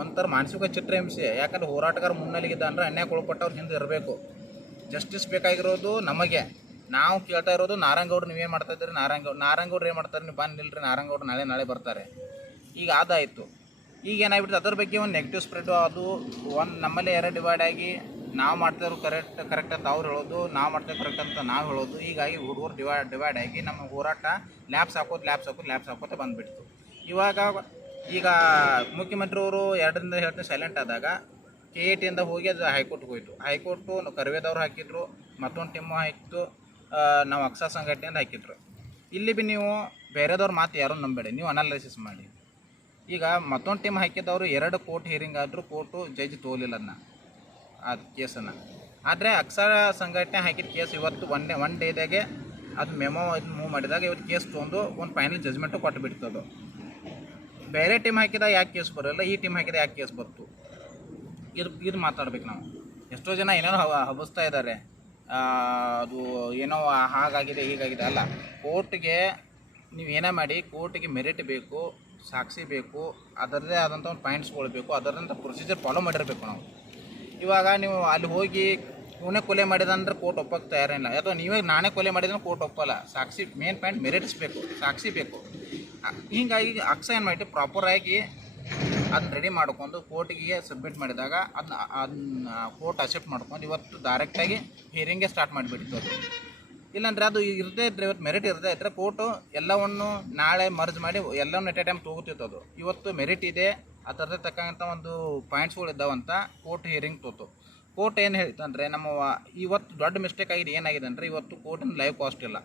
ಒಂಥರ ಮಾನಸಿಕ ಚಿತ್ರಹಿಂಸೆ ಯಾಕಂದ್ರೆ ಹೋರಾಟಗಾರ ಮುನ್ನಲ್ಲಿಗಿದ್ದ ಅಂದ್ರೆ ಅನ್ಯಾಯ ಒಳಪಟ್ಟವ್ರು ಹಿಂದೆ ಇರಬೇಕು. ಜಸ್ಟಿಸ್ ಬೇಕಾಗಿರೋದು ನಮಗೆ. ನಾವು ಕೇಳ್ತಾ ಇರೋದು ನಾರಾಯಣಗೌಡ್ರು ನೀವೇನು ಮಾಡ್ತಾ ಇದ್ದೀರಿ ನಾರಾಯಣಗೌಡ ನಾರಾಯಣಗೌಡ್ರು ಏನು ಮಾಡ್ತಾರೆ? ನೀವು ಬಂದು ನಿಲ್ರಿ ನಾರಾಯಣಗೌಡ್ರು ನಾಳೆ ನಾಳೆ ಬರ್ತಾರೆ. ಈಗ ಅದಾಯಿತು. ಈಗ ಏನಾಗ್ಬಿಟ್ಟು ಅದ್ರ ಬಗ್ಗೆ ಒಂದು ನೆಗೆಟಿವ್ ಸ್ಪ್ರೆಡ್ ಅದು ಒಂದು ನಮ್ಮಲ್ಲಿ ಎರಡು ಡಿವೈಡ್ ಆಗಿ ನಾವು ಮಾಡ್ತಿದ್ರು ಕರೆಕ್ಟ್ ಕರೆಕ್ಟ್ ಅಂತ ಅವ್ರು ಹೇಳೋದು, ನಾವು ಮಾಡ್ತೇವೆ ಕರೆಕ್ಟ್ ಅಂತ ನಾವು ಹೇಳೋದು. ಹೀಗಾಗಿ ಹುಡುಗರು ಡಿವೈಡ್ ಡಿವೈಡ್ ಆಗಿ ನಮ್ಮ ಹೋರಾಟ ಲ್ಯಾಬ್ಸ್ ಹಾಕೋದು ಲ್ಯಾಬ್ಸ್ ಹಾಕೋದು ಲ್ಯಾಬ್ಸ್ ಹಾಕೋತ ಬಂದುಬಿಡ್ತು. ಇವಾಗ ಈಗ ಮುಖ್ಯಮಂತ್ರಿಯವರು ಎರಡರಿಂದ ಹೇಳ್ತೀನಿ ಸೈಲೆಂಟ್ ಆದಾಗ ಕೆ ಎ ಟಿಯಿಂದ ಹೋಗಿ ಅದು ಹೈಕೋರ್ಟ್ಗೆ ಹೋಯಿತು. ಹೈಕೋರ್ಟು ಕರ್ವೇದವ್ರು ಹಾಕಿದ್ರು, ಮತ್ತೊಂದು ಟಿಮ್ಮು ಹಾಕಿತ್ತು ನಾವು ಅಕ್ಸಾ ಅಂತ ಹಾಕಿದ್ರು. ಇಲ್ಲಿ ಬಿ ನೀವು ಬೇರೆದವ್ರ ಮಾತು ಯಾರೂ ನಂಬೇಡಿ, ನೀವು ಅನಾಲಿಸಿಸ್ ಮಾಡಿ. ಈಗ ಮತ್ತೊಂದು ಟೀಮ್ ಹಾಕಿದವರು ಎರಡು ಕೋರ್ಟ್ ಹಿಯರಿಂಗ್ ಆದರೂ ಕೋರ್ಟು ಜಡ್ಜ್ ತೋಲಿಲ್ಲ ಅದನ್ನ ಆ ಕೇಸನ್ನು. ಆದರೆ ಅಕ್ಷರ ಸಂಘಟನೆ ಹಾಕಿದ ಕೇಸ್ ಇವತ್ತು ಒನ್ ಡೇ ಒನ್ ಡೇದಾಗೆ ಅದು ಮೆಮೋ ಇದು ಮೂವ್ ಮಾಡಿದಾಗ ಇವತ್ತು ಕೇಸ್ ತೊಗೊಂಡು ಒಂದು ಫೈನಲ್ ಜಜ್ಮೆಂಟು ಕೊಟ್ಟು ಬಿಡ್ತದು ಬೇರೆ ಟೀಮ್ ಹಾಕಿದ ಯಾಕೆ ಕೇಸ್ ಬರೋಲ್ಲ, ಈ ಟೀಮ್ ಹಾಕಿದ ಯಾಕೆ ಕೇಸ್ ಬಂತು ಇದು ಇದು ಮಾತಾಡ್ಬೇಕು ನಾವು. ಎಷ್ಟೋ ಜನ ಏನೇನೋ ಹವ, ಹಬಸ್ತಾ ಇದ್ದಾರೆ ಅದು ಏನೋ ಹಾಗಾಗಿದೆ, ಹೀಗಾಗಿದೆ. ಅಲ್ಲ, ಕೋರ್ಟ್ಗೆ ನೀವು ಏನೇ ಮಾಡಿ, ಕೋರ್ಟ್ಗೆ ಮೆರಿಟ್ ಬೇಕು, ಸಾಕ್ಷಿ ಬೇಕು, ಅದರದ್ದೇ ಆದಂಥ ಒಂದು ಪಾಯಿಂಟ್ಸ್ಗಳು ಬೇಕು ಅದರಂಥ ಪ್ರೊಸೀಜರ್ ಫಾಲೋ ಮಾಡಿರಬೇಕು ನಾವು. ಇವಾಗ ನೀವು ಅಲ್ಲಿ ಹೋಗಿ ಇವನೇ ಕೊಲೆ ಮಾಡಿದ ಅಂದ್ರೆ ಕೋರ್ಟ್ ಒಪ್ಪಕ್ಕೆ ತಯಾರಿಲ್ಲ ಅಥವಾ ನೀವೇ ನಾನೇ ಕೊಲೆ ಮಾಡಿದ್ರೆ ಕೋರ್ಟ್ ಒಪ್ಪಲ್ಲ? ಸಾಕ್ಷಿ ಮೇನ್ ಪಾಯಿಂಟ್ ಮೆರಿಟ್ಸ್ ಬೇಕು, ಸಾಕ್ಷಿ ಬೇಕು. ಹಿಂಗಾಗಿ ಅಕ್ಷ ಏನು ಮಾಡಿ ಪ್ರಾಪರಾಗಿ ಅದನ್ನ ರೆಡಿ ಮಾಡ್ಕೊಂಡು ಕೋರ್ಟಿಗೆ ಸಬ್ಮಿಟ್ ಮಾಡಿದಾಗ ಅದನ್ನ ಅದನ್ನ ಕೋರ್ಟ್ ಅಕ್ಸೆಪ್ಟ್ ಮಾಡ್ಕೊಂಡು ಇವತ್ತು ಡೈರೆಕ್ಟಾಗಿ ಹಿಯರಿಂಗೇ ಸ್ಟಾರ್ಟ್ ಮಾಡಿಬಿಡ್ತು ಅದು. ಇಲ್ಲಾಂದ್ರೆ ಅದು ಇರದೇ ಇದ್ರೆ, ಇವತ್ತು ಮೆರಿಟ್ ಇರದೇ ಇದ್ರೆ ಕೋರ್ಟು ಎಲ್ಲವನ್ನು ನಾಳೆ ಮರ್ಜ್ ಮಾಡಿ ಎಲ್ಲವನ್ನು ಎಟ್ ಎ ಟೈಮ್ ತಗೋತಿತ್ತು ಅದು. ಇವತ್ತು ಮೆರಿಟ್ ಇದೆ, ಆ ಥರದೇ ತಕ್ಕಂಥ ಒಂದು ಪಾಯಿಂಟ್ಸ್ಗಳು ಇದ್ದಾವಂತ ಕೋರ್ಟ್ ಹಿಯರಿಂಗ್ ತೋತು. ಕೋರ್ಟ್ ಏನು ಹೇಳ್ತಂದ್ರೆ ನಮ್ಮ ಇವತ್ತು ದೊಡ್ಡ ಮಿಸ್ಟೇಕ್ ಆಗಿದೆ, ಏನಾಗಿದೆ ಅಂದರೆ ಇವತ್ತು ಕೋರ್ಟಿನ ಲೈವ್ ಕಾಸ್ಟ್ ಇಲ್ಲ.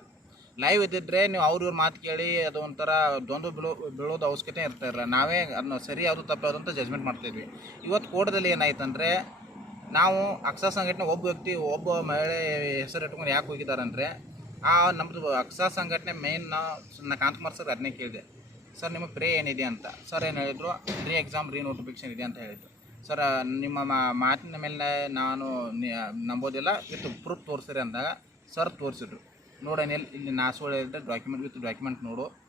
ಲೈವ್ ಇದ್ದಿದ್ರೆ ನೀವು ಅವ್ರ ಇವ್ರ ಮಾತು ಕೇಳಿ ಅದು ಒಂಥರ ದೊಂದು ಬೀಳೋ, ಬೀಳೋದು ಅವಶ್ಯಕತೆ ಇರ್ತಾ ಇರಲ್ಲ ನಾವೇ ಅದನ್ನ ಸರಿ ಯಾವುದು ತಪ್ಪು ಅಂತ ಜಜ್ಮೆಂಟ್ ಮಾಡ್ತಿದ್ವಿ. ಇವತ್ತು ಕೋಟದಲ್ಲಿ ಏನಾಯ್ತಂದರೆ, ನಾವು ಅಕ್ಷಾ ಸಂಘಟನೆ ಒಬ್ಬ ವ್ಯಕ್ತಿ, ಒಬ್ಬ ಮಹಿಳೆ ಹೆಸರು ಇಟ್ಕೊಂಡು ಯಾಕೆ ಹೋಗಿದ್ದಾರೆ ಅಂದರೆ ಆ ನಮ್ಮದು ಅಕ್ಷಾ ಸಂಘಟನೆ ಮೇನ್ ನಾ ಕಾಂತಕುಮಾರ್ ಸರ್ ಅದನ್ನೇ ಕೇಳಿದೆ. ಸರ್ ನಿಮ್ಮ ಪ್ರೇ ಏನಿದೆ ಅಂತ? ಸರ್ ಏನು ಹೇಳಿದ್ರು ರೀ ಎಕ್ಸಾಮ್ ರೀ ನೋಟಿಫಿಕೇಶನ್ ಇದೆ ಅಂತ ಹೇಳಿದ್ರು. ಸರ್ ನಿಮ್ಮ ಮಾತಿನ ಮೇಲೆ ನಾನು ನಂಬೋದಿಲ್ಲ, ಇತ್ತು ಪ್ರೂಫ್ ತೋರಿಸಿರಿ ಅಂದಾಗ ಸರ್ ತೋರಿಸಿದ್ರು. ನೋಡೋಣ ಇಲ್ಲಿ ನಾ ಸುಳ್ಳು ಡಾಕ್ಯುಮೆಂಟ್ ವಿತ್ ಡಾಕ್ಯುಮೆಂಟ್ ನೋಡು.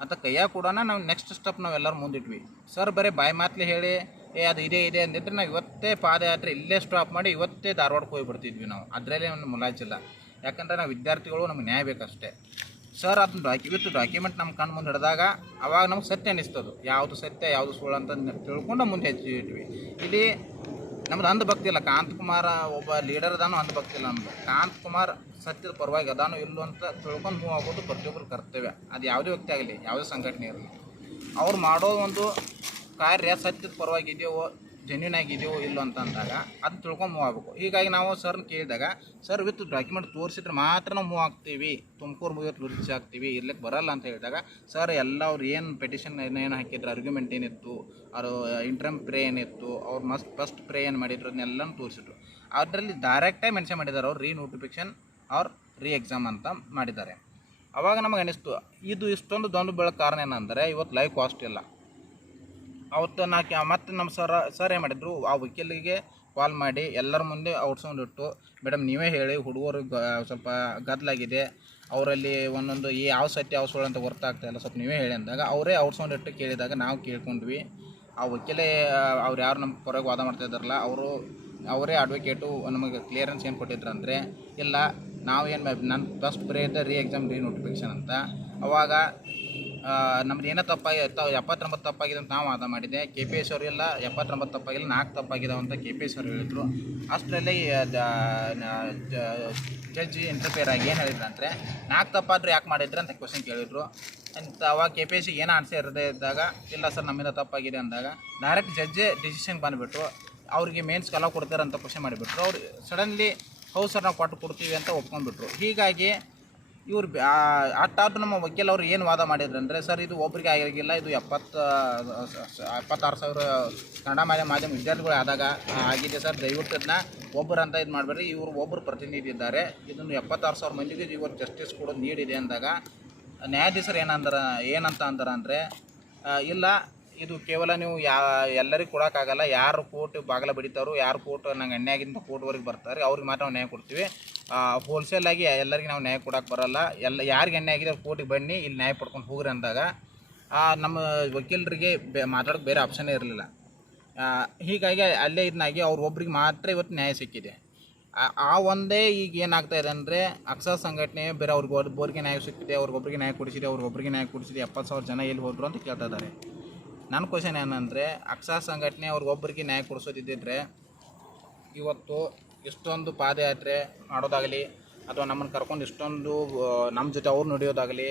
ಅಂತ ಕೈಯಾಗ ಕೂಡ ನಾವು ನೆಕ್ಸ್ಟ್ ಸ್ಟೆಪ್ ನಾವು ಎಲ್ಲರೂ ಮುಂದಿಟ್ವಿ. ಸರ್ ಬರೀ ಬಾಯಿ ಮಾತ್ಲೆ ಹೇಳಿ, ಏ, ಅದು ಇದೆ ಇದೆ ಅಂದಿದ್ರೆ ನಾವು ಇವತ್ತೇ ಪಾದಯಾತ್ರೆ ಇಲ್ಲೇ ಸ್ಟಾಪ್ ಮಾಡಿ ಇವತ್ತೇ ಧಾರವಾಡಕ್ಕೆ ಹೋಗಿಬಿಡ್ತಿದ್ವಿ ನಾವು. ಅದರಲ್ಲೇ ಒಂದು ಮುಲಾಜಿಲ್ಲ. ಯಾಕಂದ್ರೆ ನಾವು ವಿದ್ಯಾರ್ಥಿಗಳು, ನಮ್ಗೆ ನ್ಯಾಯ ಬೇಕಷ್ಟೇ. ಸರ್ ಅದನ್ನ ಡಾಕ್ಯು ವಿತ್ ಡಾಕ್ಯುಮೆಂಟ್ ನಮ್ಮ ಕಣ್ಣು ಮುಂದೆ ಹಿಡಿದಾಗ, ಅವಾಗ ನಮ್ಗೆ ಸತ್ಯ ಅನಿಸ್ತದು. ಯಾವುದು ಸತ್ಯ, ಯಾವುದು ಸುಳ್ಳು ಅಂತ ತಿಳ್ಕೊಂಡು ಮುಂದೆ ಹೆಚ್ಚಿಟ್ವಿ ಇಲ್ಲಿ ನಮ್ದು ಅಂಧಭಕ್ತಿ ಇಲ್ಲ. ಕಾಂತಕುಮಾರ ಒಬ್ಬ ಲೀಡರ್ ಅದಾನು, ಅಂಧಭಕ್ತಿ ಇಲ್ಲ ನಮ್ದು. ಕಾಂತಕುಮಾರ್ ಸತ್ಯದ ಪರವಾಗಿ ಅದಾನು, ಇಲ್ಲೋ ಅಂತ ತಿಳ್ಕೊಂಡು ಮೂವ್ ಆಗೋದು ಪ್ರತಿಯೊಬ್ಬರು ಕರ್ತವ್ಯ. ಅದು ಯಾವುದೇ ವ್ಯಕ್ತಿ ಆಗಲಿ, ಯಾವುದೇ ಸಂಘಟನೆ ಇರಲಿ. ಅವ್ರು ಮಾಡೋ ಒಂದು ಕಾರ್ಯ ಸತ್ಯದ ಪರವಾಗಿದೆಯೋ ಜೆನ್ಯೂನ್ ಆಗಿದೆಯೋ ಇಲ್ಲೋ ಅಂತ ಅಂದಾಗ ಅದು ತಿಳ್ಕೊಂಡು ಮೂವ್ ಆಗಬೇಕು. ಹೀಗಾಗಿ ನಾವು ಸರ್ನ ಕೇಳಿದಾಗ ಸರ್ ವಿತ್ ಡಾಕ್ಯುಮೆಂಟ್ ತೋರಿಸಿದ್ರೆ ಮಾತ್ರ ನಾವು ಮೂವ್ ಆಗ್ತೀವಿ. ತುಮಕೂರು ಮೂವತ್ತು ರೀಚ್ ಆಗ್ತೀವಿ. ಇರ್ಲಿಕ್ಕೆ ಬರಲ್ಲ ಅಂತ ಹೇಳಿದಾಗ ಸರ್ ಎಲ್ಲ ಅವ್ರು ಏನು ಪೆಟಿಷನ್ ಏನೇನು ಹಾಕಿದ್ರು ಅರ್ಗ್ಯುಮೆಂಟ್ ಏನಿತ್ತು, ಅವರು ಇಂಟ್ರಮ್ ಪ್ರೇ ಏನಿತ್ತು, ಅವ್ರು ಮಸ್ಟ್ ಫಸ್ಟ್ ಪ್ರೇ ಏನು ಮಾಡಿದ್ರು ಅದನ್ನೆಲ್ಲನೂ ತೋರಿಸಿದ್ರು. ಅದರಲ್ಲಿ ಡೈರೆಕ್ಟಾಗಿ ಮೆನ್ಷನ್ ಮಾಡಿದ್ದಾರೆ, ಅವ್ರು ರೀ ನೋಟಿಫಿಕೇಶನ್ ಅವ್ರ ರೀ ಎಕ್ಸಾಮ್ ಅಂತ ಮಾಡಿದ್ದಾರೆ. ಅವಾಗ ನಮಗೆ ಅನಿಸ್ತು, ಇದು ಇಷ್ಟೊಂದು ದೊಂದು ಬೀಳೋ ಕಾರಣ ಏನಂದರೆ, ಇವತ್ತು ಲೈವ್ ಕಾಸ್ಟ್ ಇಲ್ಲ. ಅವತ್ತು ನಾ ಮತ್ತೆ ನಮ್ಮ ಸರ್ ಸರ್ ಏನು ಮಾಡಿದ್ರು. ಆ ವಕೀಲಿಗೆ ಕಾಲ್ ಮಾಡಿ ಎಲ್ಲರ ಮುಂದೆ ಔಟ್ಸೌಂಡ್ ಇಟ್ಟು ಮೇಡಮ್ ನೀವೇ ಹೇಳಿ, ಹುಡುಗರು ಗ ಸ್ವಲ್ಪ ಗದ್ದಲಾಗಿದೆ ಅವರಲ್ಲಿ ಒಂದೊಂದು ಈ ಯಾವ ಸತ್ಯ ಯಾವ ಸುಳ್ಳು ಅಂತ ಗೊತ್ತಾಗ್ತಾಯಿಲ್ಲ ಸ್ವಲ್ಪ ನೀವೇ ಹೇಳಿ ಅಂದಾಗ ಅವರೇ ಔಟ್ಸೌಂಡ್ ಇಟ್ಟು ಕೇಳಿದಾಗ ನಾವು ಕೇಳ್ಕೊಂಡ್ವಿ. ಆ ವಕೀಲೇ ಅವ್ರು ಯಾರು ನಮ್ಮ ಪರವಾಗಿ ವಾದ ಮಾಡ್ತಾ ಇದ್ದಾರಲ್ಲ, ಅವರು ಅವರೇ ಅಡ್ವೊಕೇಟು ನಮಗೆ ಕ್ಲಿಯರೆನ್ಸ್ ಏನು ಕೊಟ್ಟಿದ್ರು ಅಂದರೆ ಇಲ್ಲ ನಾವೇನು ನನ್ನ ಫಸ್ಟ್ ಇದ್ದ ರೀ ಎಕ್ಸಾಮ್ ರೀ ನೋಟಿಫಿಕೇಷನ್ ಅಂತ. ಅವಾಗ ನಮ್ದು ಏನೋ ತಪ್ಪಾಗಿ ಎಪ್ಪತ್ತೊಂಬತ್ತು ತಪ್ಪಾಗಿದೆ ಅಂತ ನಾವು ವಾದ ಮಾಡಿದೆ ಕೆ ಪಿ ಎಸ್ ಅವರು ಇಲ್ಲ, ಎಪ್ಪತ್ತೊಂಬತ್ತು ತಪ್ಪಾಗಿಲ್ಲ, ನಾಲ್ಕು ತಪ್ಪಾಗಿದೆ ಅಂತ ಕೆ ಪಿ ಎಸ್ ಅವರು ಹೇಳಿದ್ರು. ಅಷ್ಟರಲ್ಲಿ ಜಡ್ಜ್ ಇಂಟರ್ಫಿಯರ್ ಆಗಿ ಏನು ಹೇಳಿದ್ರು ಅಂದರೆ, ನಾಲ್ಕು ತಪ್ಪಾದರೂ ಯಾಕೆ ಮಾಡಿದ್ರೆ ಅಂತ ಕ್ವಶನ್ ಕೇಳಿದ್ರು. ಅಂತ ಅವಾಗ ಕೆ ಪಿ ಎಸ್ ಏನು ಆನ್ಸರ್ ಇರದೇ ಇದ್ದಾಗ, ಇಲ್ಲ ಸರ್, ನಮ್ಮಿಂದ ತಪ್ಪಾಗಿದೆ ಅಂದಾಗ ಡೈರೆಕ್ಟ್ ಜಡ್ಜೆ ಡಿಸಿಷನ್ ಬಂದುಬಿಟ್ಟು ಅವ್ರಿಗೆ ಮೇನ್ಸ್ ಕಲಾವ್ ಕೊಡ್ತಾರೆ ಅಂತ ಕ್ವಶನ್ ಮಾಡಿಬಿಟ್ರು. ಅವ್ರು ಸಡನ್ಲಿ ಹೌದು ಸರ್, ನಾವು ಕೊಟ್ಟು ಕೊಡ್ತೀವಿ ಅಂತ ಒಪ್ಕೊಂಡ್ಬಿಟ್ರು. ಹೀಗಾಗಿ ಇವ್ರು ಅಟ್ಟಾದ್ರು ನಮ್ಮ ವಕೀಲ ಅವ್ರು ಏನು ವಾದ ಮಾಡಿದ್ರು ಅಂದರೆ, ಸರ್, ಇದು ಒಬ್ರಿಗೆ ಆಗಿರಲಿಲ್ಲ, ಇದು ಎಪ್ಪತ್ತು ಎಪ್ಪತ್ತಾರು ಸಾವಿರ ಕನ್ನಡ ಮಾಧ್ಯಮ ಮಾಧ್ಯಮ ವಿದ್ಯಾರ್ಥಿಗಳು ಆದಾಗ ಆಗಿದೆ ಸರ್, ದಯವಿಟ್ಟು ಇದನ್ನ ಒಬ್ಬರು ಅಂತ ಇದು ಮಾಡಬೇಡಿ ಇವರು ಒಬ್ಬರು ಪ್ರತಿನಿಧಿ ಇದ್ದಾರೆ, ಇದನ್ನು ಎಪ್ಪತ್ತಾರು ಸಾವಿರ ಮಂದಿಗೆ ಇವರು ಜಸ್ಟಿಸ್ ಕೊಡೋದು ನೀಡಿದೆ ಅಂದಾಗ, ನ್ಯಾಯಾಧೀಶರು ಏನಂದ್ರೆ, ಏನಂತ ಅಂದರೆ ಇಲ್ಲ ಇದು ಕೇವಲ ನೀವು ಯಾ, ಎಲ್ಲರಿಗೂ ಕೊಡೋಕ್ಕಾಗಲ್ಲ. ಯಾರು ಕೋರ್ಟ್ ಬಾಗಲ ಬಡಿತಾರೋ, ಯಾರು ಕೋರ್ಟ್ ನಂಗೆ ಅನ್ಯಾಗಿಂದ ಕೋರ್ಟ್ವರೆಗೆ ಬರ್ತಾರೆ, ಅವ್ರಿಗೆ ಮಾತ್ರ ನಾವು ನ್ಯಾಯ ಕೊಡ್ತೀವಿ. ಹೋಲ್ಸೇಲ್ ಆಗಿ ಎಲ್ಲರಿಗೆ ನಾವು ನ್ಯಾಯ ಕೊಡೋಕೆ ಬರಲ್ಲ. ಎಲ್ಲ, ಯಾರಿಗೆ ಅನ್ಯಾಯ ಆಗಿದೆ ಅವ್ರು ಕೋರ್ಟಿಗೆ ಬನ್ನಿ, ಇಲ್ಲಿ ನ್ಯಾಯ ಪಡ್ಕೊಂಡು ಹೋಗ್ರಿ ಅಂದಾಗ ನಮ್ಮ ವಕೀಲರಿಗೆ ಬೇ, ಮಾತಾಡೋಕೆ ಬೇರೆ ಆಪ್ಷನ್ನೇ ಇರಲಿಲ್ಲ. ಹೀಗಾಗಿ ಅಲ್ಲೇ ಇದನ್ನಾಗಿ ಅವ್ರು ಒಬ್ರಿಗೆ ಮಾತ್ರ ಇವತ್ತು ನ್ಯಾಯ ಸಿಕ್ಕಿದೆ. ಆ- ಒಂದೇ ಈಗ ಏನಾಗ್ತಾ ಇದೆ ಅಂದರೆ, ಅಕ್ಷರ ಸಂಘಟನೆ ಬೇರೆ ಅವ್ರಿಗೆ ಒಬ್ಬರಿಗೆ ನ್ಯಾಯ ಸಿಕ್ಕಿದೆ, ಅವ್ರಿಗೊಬ್ರಿಗೆ ನ್ಯಾಯ ಕೊಡಿಸಿದೆ, ಅವ್ರಿಗೊಬ್ರಿಗೆ ನ್ಯಾಯ ಕೊಡಿಸಿದೆ, ಎಪ್ಪತ್ತು ಸಾವಿರ ಜನ ಎಲ್ಲಿ ಹೋದರು ಅಂತ ಕೇಳ್ತಾ ಇದ್ದಾರೆ. ನನ್ನ ಕ್ವಶನ್ ಏನಂದರೆ ಅಕ್ಷಾ ಸಂಘಟನೆ ಅವ್ರಿಗೊಬ್ಬರಿಗೆ ನ್ಯಾಯ ಕೊಡಿಸೋದಿದ್ದರೆ ಇವತ್ತು ಇಷ್ಟೊಂದು ಪಾದಯಾತ್ರೆ ಮಾಡೋದಾಗಲಿ ಅಥವಾ ನಮ್ಮನ್ನು ಕರ್ಕೊಂಡು ಇಷ್ಟೊಂದು ನಮ್ಮ ಜೊತೆ ಅವ್ರು ನಡೆಯೋದಾಗಲಿ